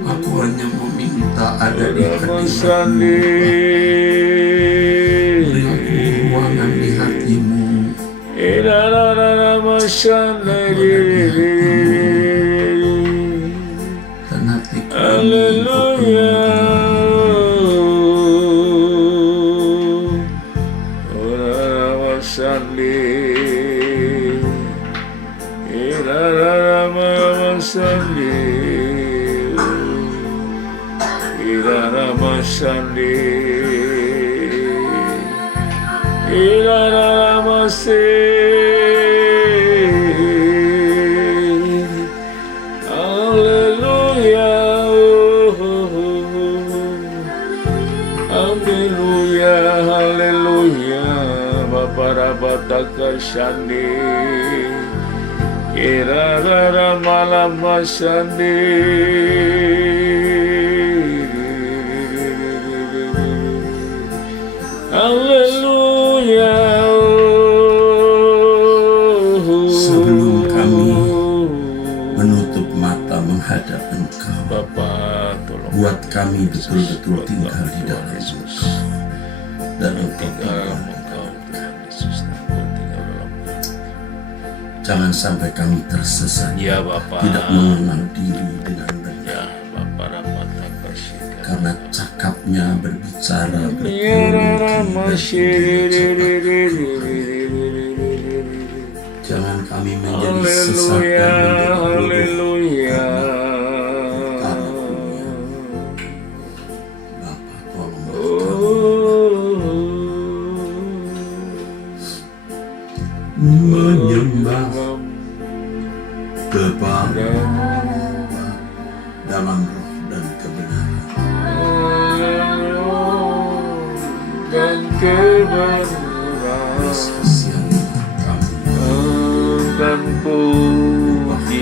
aku hanya meminta ada di hadirat-Mu. Beri aku ruangan di hati-Mu, dan hatiku ini Kau Haleluya, haleluya, Babarabata Shandi, Irara Malam Shandi. menutup mata menghadap Engkau. Bapa, tolong Buat kami betul-betul buat tinggal kami, di dalam Tuhan Yesus. Engkau. Dan Engkau Tinggal tinggal. Engkau, Tuhan Yesus, Engkau tinggal dalam kami. Jangan sampai kami tersesat, Ya Bapa, tidak mengenal diri dengan benar. ya Bapa, dapat kasih. Karena cakapnya berbicara Ya berteologi dan jangan kami menjadi sesat Haleluya, dan menjadi bodoh. haleluya. Bapa, tolong menyembah kepada dalam roh dan kebenaran. Dan kebenaran Belas kasihan kami. dan pujian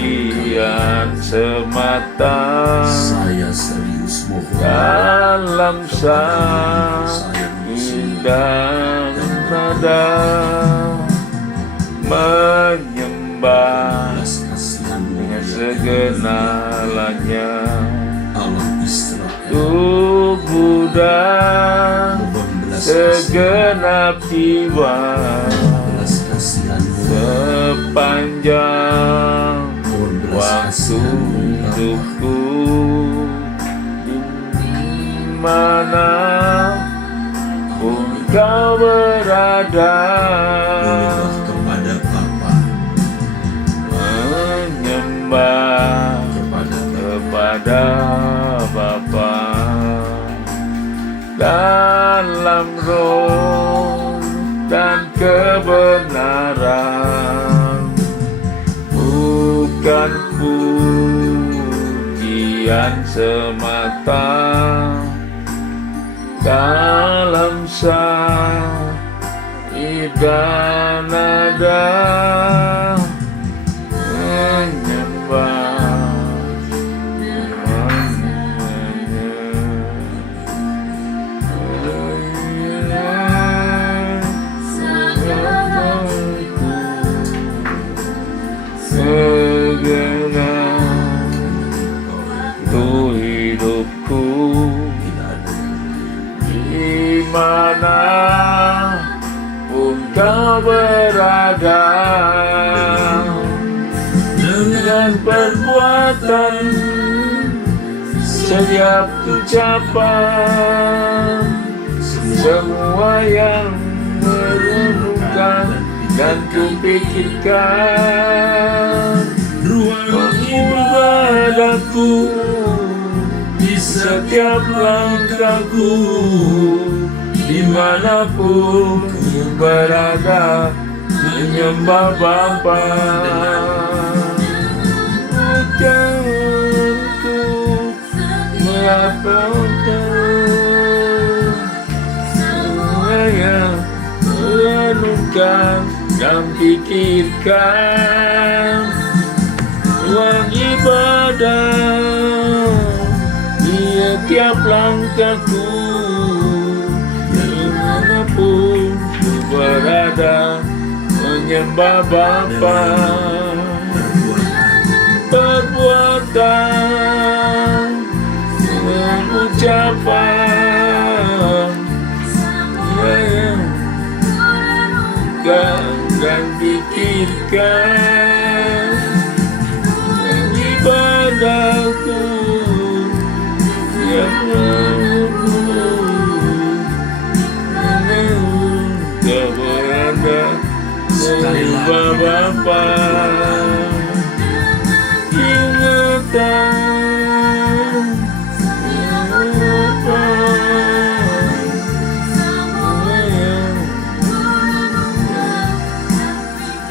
semata Saya serius mohon dalam saya dan nada menyembah belas kasihan dengan segenalanya Allah Israel. tubuh dan Mohon belas kasihan, segenap jiwa belas kasihan, sepanjang mohon belas waktu kasihan. hidupku, di mana pun kau berada, Menyembah kepada Bapa, menyembah kepada Bapa dalam roh dan kebenaran, bukan pujian semata dalam syahid dan nada menyembah. Segenap tu hidupku, di mana pun kau berada, dengan perbuatan setiap ucapan, semua yang merenungkan dan kupikirkan, ruang ibadahku di setiap langkahku, dimanapun ku berada, menyembah Bapa. Ucapku melapangkan semua yang merenungkan dan pikirkan, ruang ibadah di setiap langkahku, dimanapun ku berada, menyembah Bapa. Perbuatan dan ucapan yang dan pikirkan, yang ibadahku yang kau berada, menyembah Bapa. Ingatan Bapa yang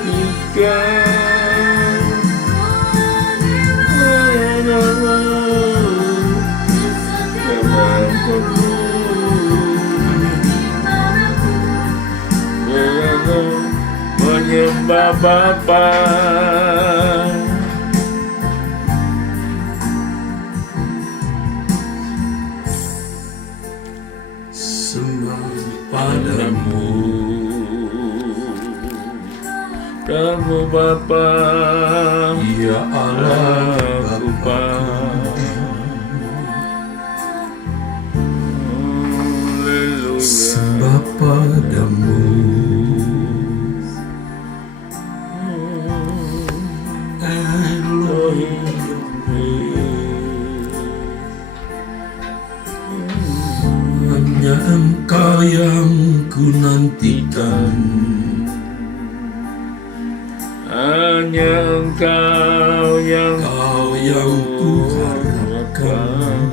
ikan menyembah Bapa. Sembah padamu dan kepadamu Bapa, Ya Allah aku Haleluya. sembah padamu. Hanya Engkau yang ku nantikan, Hanya Engkau yang Kau yang ku harapkan.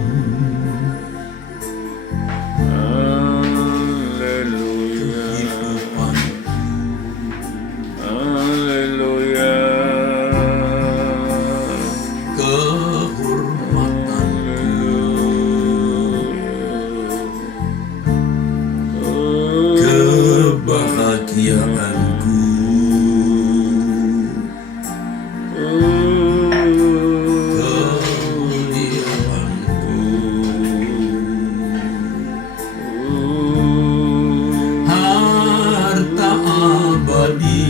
Haleluya. Kehidupan Haleluya. kebahagiaanku, kemuliaanku, harta abadi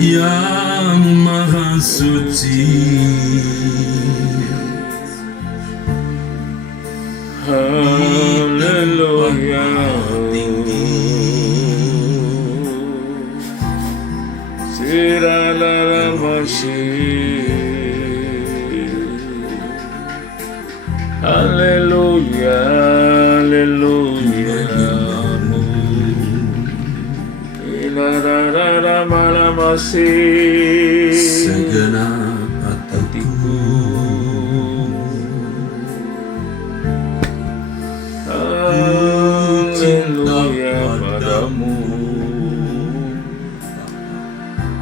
yang maha suci. Haleluya. Sirala masih. Haleluya, haleluya. Inarara malam masih. Segenap hatiku Haleluya padamu.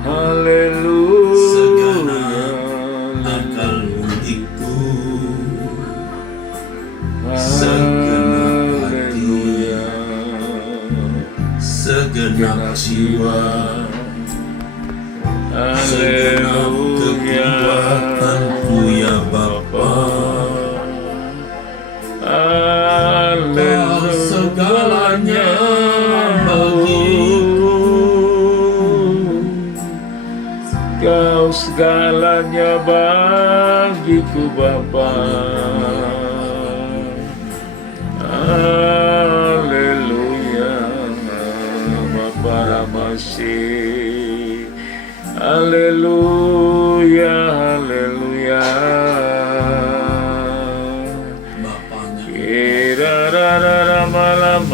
Haleluya. segenap akal budiku, segenap hati, segenap jiwa, segenap kekuatanku ya Bapa. Kau segalanya bagiku, Kau segalanya bagiku Bapa. Haleluya. Bapa Ramasi. Haleluya, haleluya. Bapaknya Irarara malam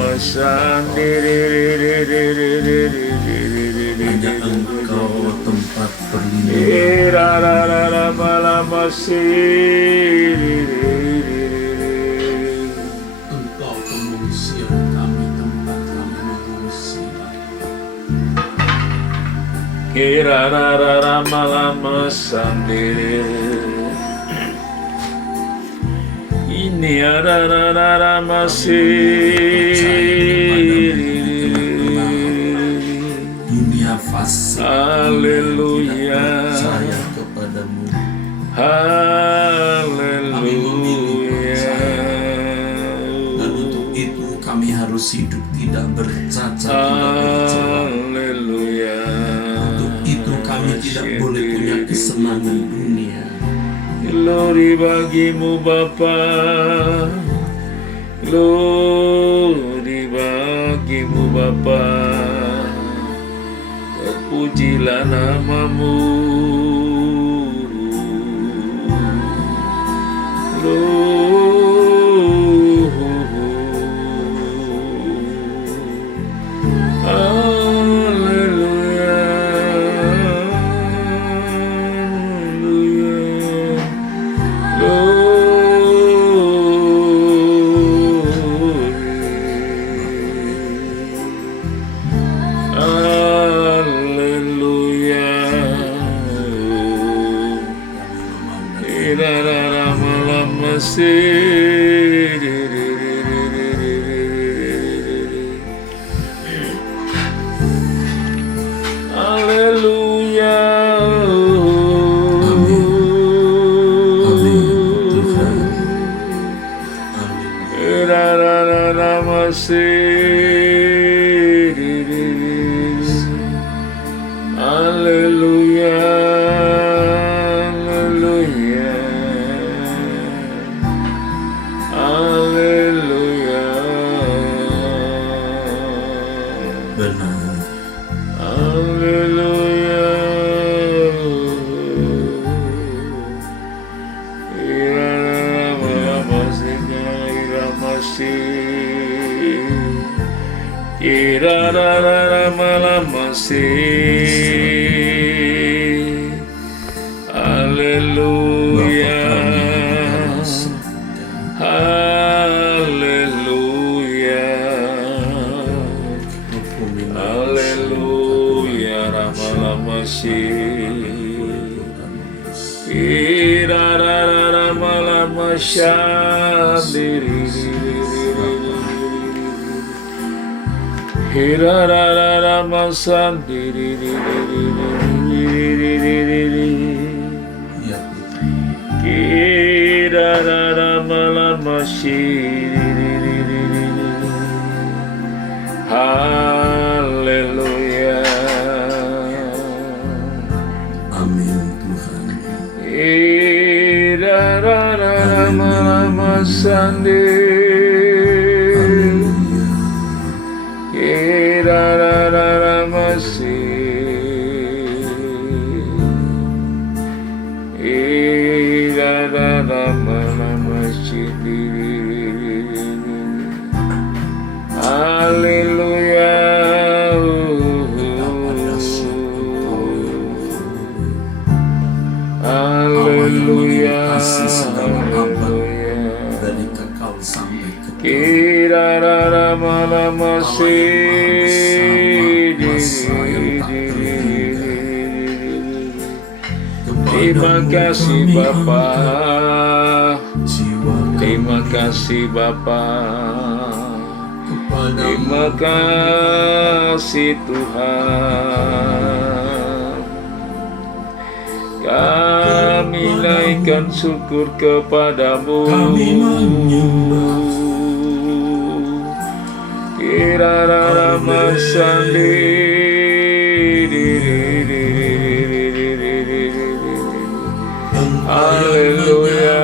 hanya Engkau tempat perlindungan. Irarara malam Engkau pengungsian kami, tempat kami mengungsi. Irarara malam ini ararara Dunia fasik, Haleluya. saya kepadamu. Haleluya. Dan untuk itu kami harus hidup tidak bercacat, tidak bercela. Haleluya. Untuk itu kami tidak boleh punya kesenangan dunia. Glory bagimu Bapa, glory bagimu Bapa, terpujilah namamu. Haleluya, haleluya. Haleluya. Irarara malam masih. Haleluya. Amin. Amin Tuhan. Amin. Irarara masih. Haleluya, haleluya, haleluya. Benar. Haleluya. Haleluya. Haleluya. Haleluya. Haleluya. Amin Tuhan. Haleluya. Kasih segala abad dari kekal sampai kekal. Terima kasih Bapa. Terima kasih Bapa. Terima kasih Tuhan. Kami naikkan syukur kepadamu. Kami menyembah. Kirara masandi. Haleluya,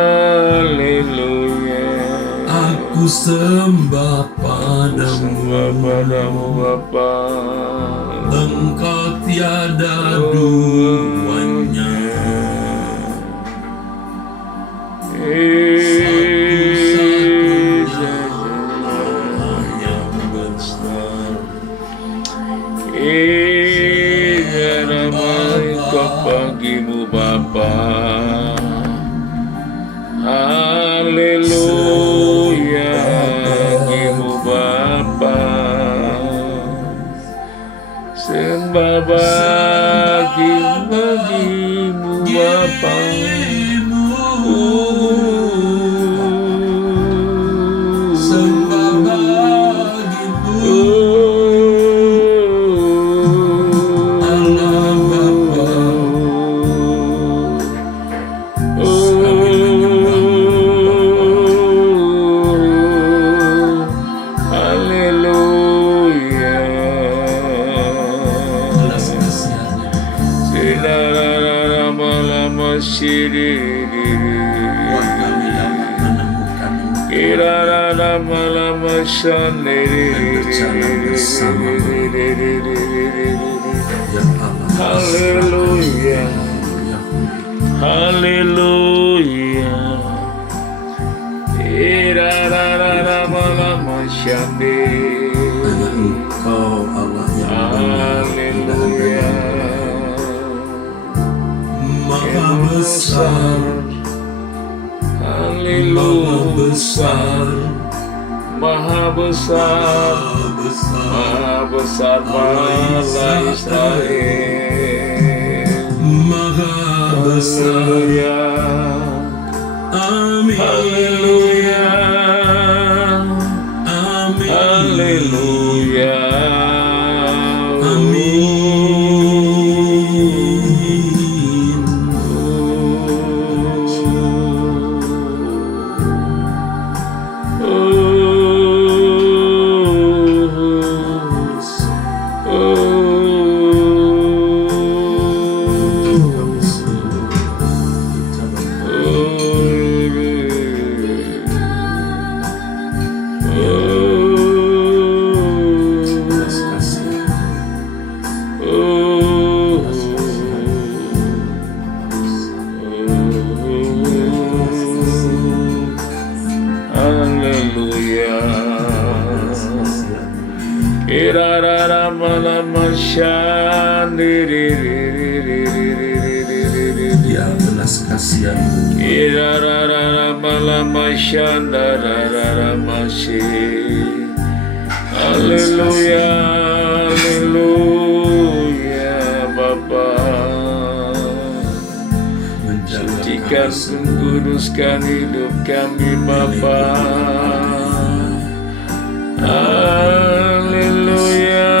haleluya. Aku sembah padamu, Bapa. Engkau tiada duanya. Satu-satunya yang besar. Bagimu Bapa. Haleluya, bagimu Bapa. Sembah bagimu Bapa. Sembah bagimu Allah Bapa. Haleluya. Belas kasihannya Lama-lama buat kami dapat menemukan lama-lama berjalan bersama-mu. Ya Allah. Haleluya. Haleluya. Lama-lama Hanya Engkau Allah yang benar, tidak ada yang lain. Maha besar, Haleluya. Maha besar, Maha besar, Maha besar Allah Israel. Maha besar. Haleluya. Amin. Haleluya. Haleluya. Amin. Ya belas kasihan-Mu. Haleluya, haleluya Bapa. Sucikan, kuduskan hidup kami Bapa. Haleluya.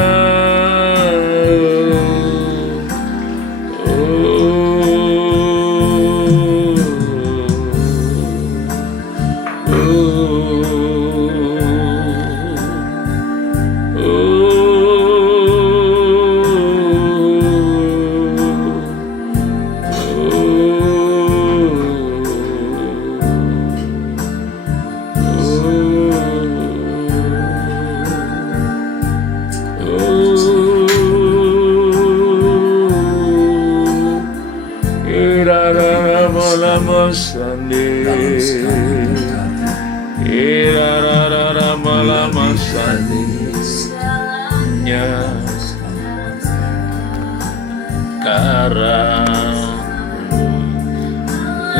Dalam sekali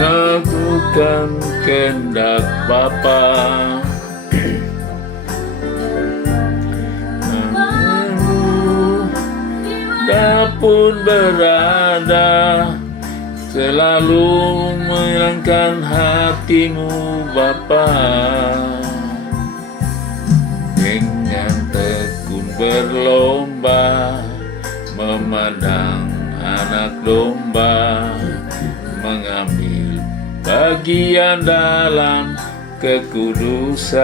lakukan kehendak Bapa. Dimanapun berada, selalu menyenangkan hatimu Bapa. Dengan tekun berlomba, memandang anak domba, mengambil bagian dalam kekudusan.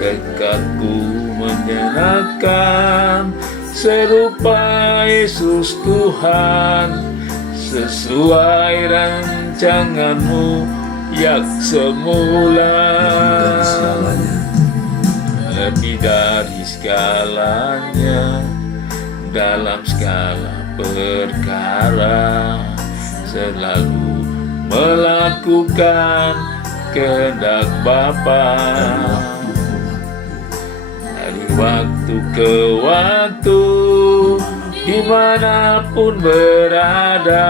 Dekatku menyenangkan, serupa Yesus Tuhan, sesuai rancangan-Mu yang semula. Lebih dari segalanya, dalam segala perkara, selalu melakukan kehendak Bapa. Dari waktu ke waktu, dimanapun berada,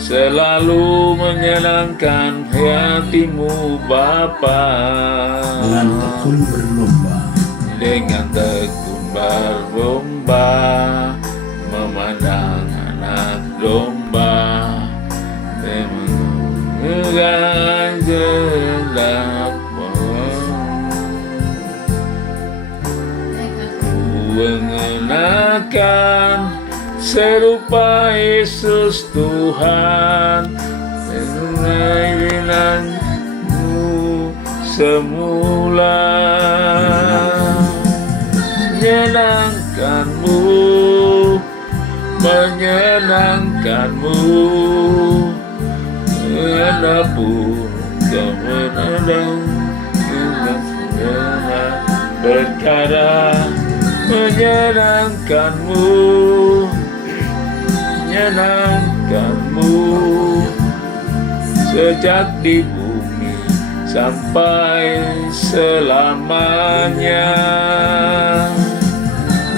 selalu menyenangkan hatimu Bapa. Dengan tekun berlomba, dengan tekun berlomba, memandang anak domba, dengan kehendakmu. Mengenakan serupa Yesus Tuhan, menyenangkanmu semula, menyenangkanmu, menyenangkanmu, menapun kemenangan perkara, menyenangkanmu, menyenangkanmu, sejak di bumi sampai selamanya.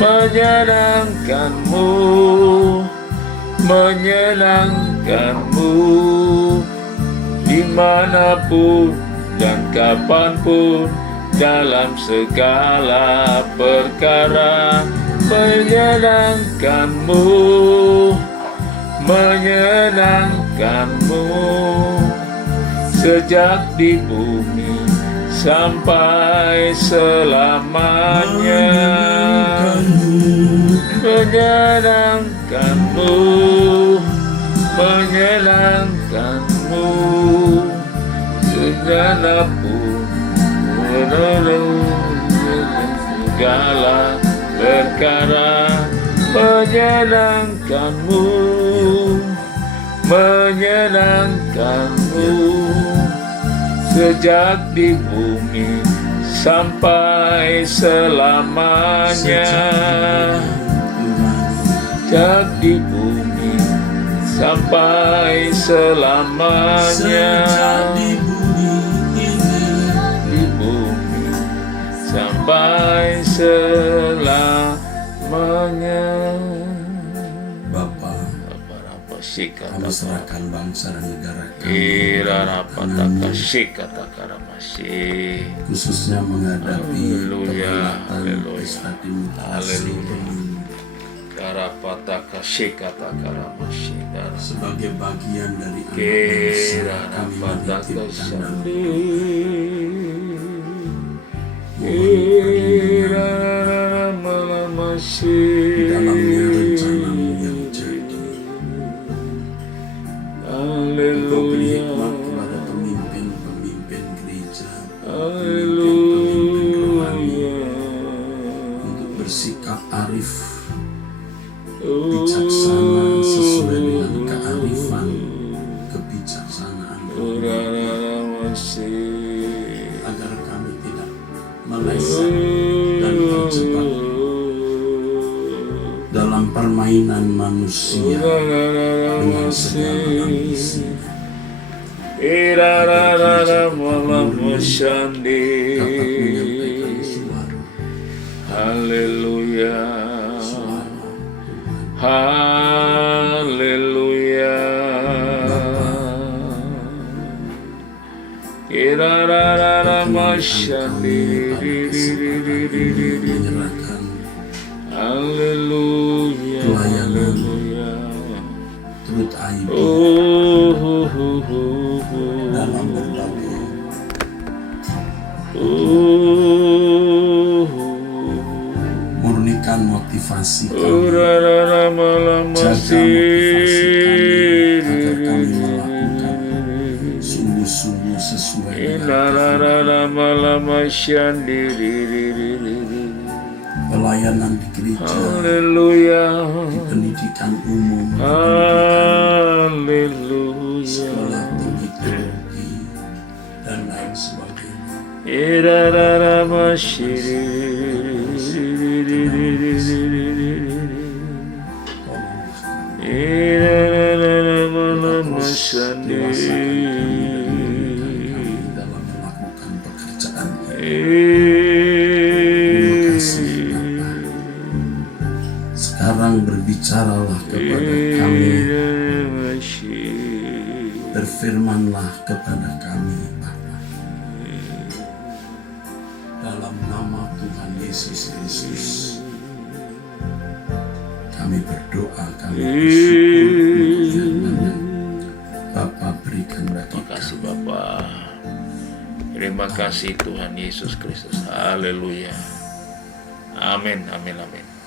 Menyenangkanmu, menyenangkanmu, dimanapun dan kapanpun, dalam segala perkara. Menyenangkanmu, menyenangkanmu, sejak di bumi sampai selamanya. Menyenangkanmu, menyenangkanmu, segenap pun segala perkara. Menyenangkanmu, menyenangkanmu, sejak di bumi sampai selamanya. Sejak di bumi sampai selamanya. di bumi ini, Di bumi sampai selamanya. Bapa, Apa sih kami kata serahkan bangsa dan negara kami Ira ke rapata tangan-Mu, kasih kata masih. khususnya menghadapi Haleluya, perhelatan haleluya, pesta demokrasi haleluya. pemilu Karapata kasih kata masih. sebagai bagian dari anak Kira bangsa. Kami rapata menitipkan dalam Kira masih. di dalamnya rencana-Mu yang jadi. Engkau beri hikmat kepada pemimpin-pemimpin gereja, pemimpin-pemimpin rohani, untuk bersikap arif, bijaksana sesuai dengan kearifan, kebijaksanaan Rohani, agar kami tidak meleset dan terjebak dalam permainan manusia dengan segala ambisi. Irararara malam dapat masyandi. menyampaikan suara Haleluya, Tuhan. haleluya. Irararara masyandi. Menyerahkan Haleluya, Pelayanan. haleluya. turut aib dalam berbagai murnikan motivasi kami, jaga motivasi kami agar kami melakukan sungguh-sungguh sesuai dengan pelayanan di gereja, Haleluya, di pendidikan umum, di haleluya. sekolah tinggi teologi, dan lain sebagainya. Irarara masyiri. Tolonglah Irarara malam terus masyandi. dewasakan kami dan mudahkan kami dalam melakukan pekerjaan ini. Terima kasih Bapa. Sekarang berbicaralah kepada kami, berfirmanlah kepada kami Bapa. Dalam nama Tuhan Yesus Kristus, kami berdoa, kami bersyukur untuk firman yang Bapa berikan bagi Terima kasih kami. Bapa. Terima kasih Tuhan Yesus Kristus. Haleluya. Amin, amin, amin.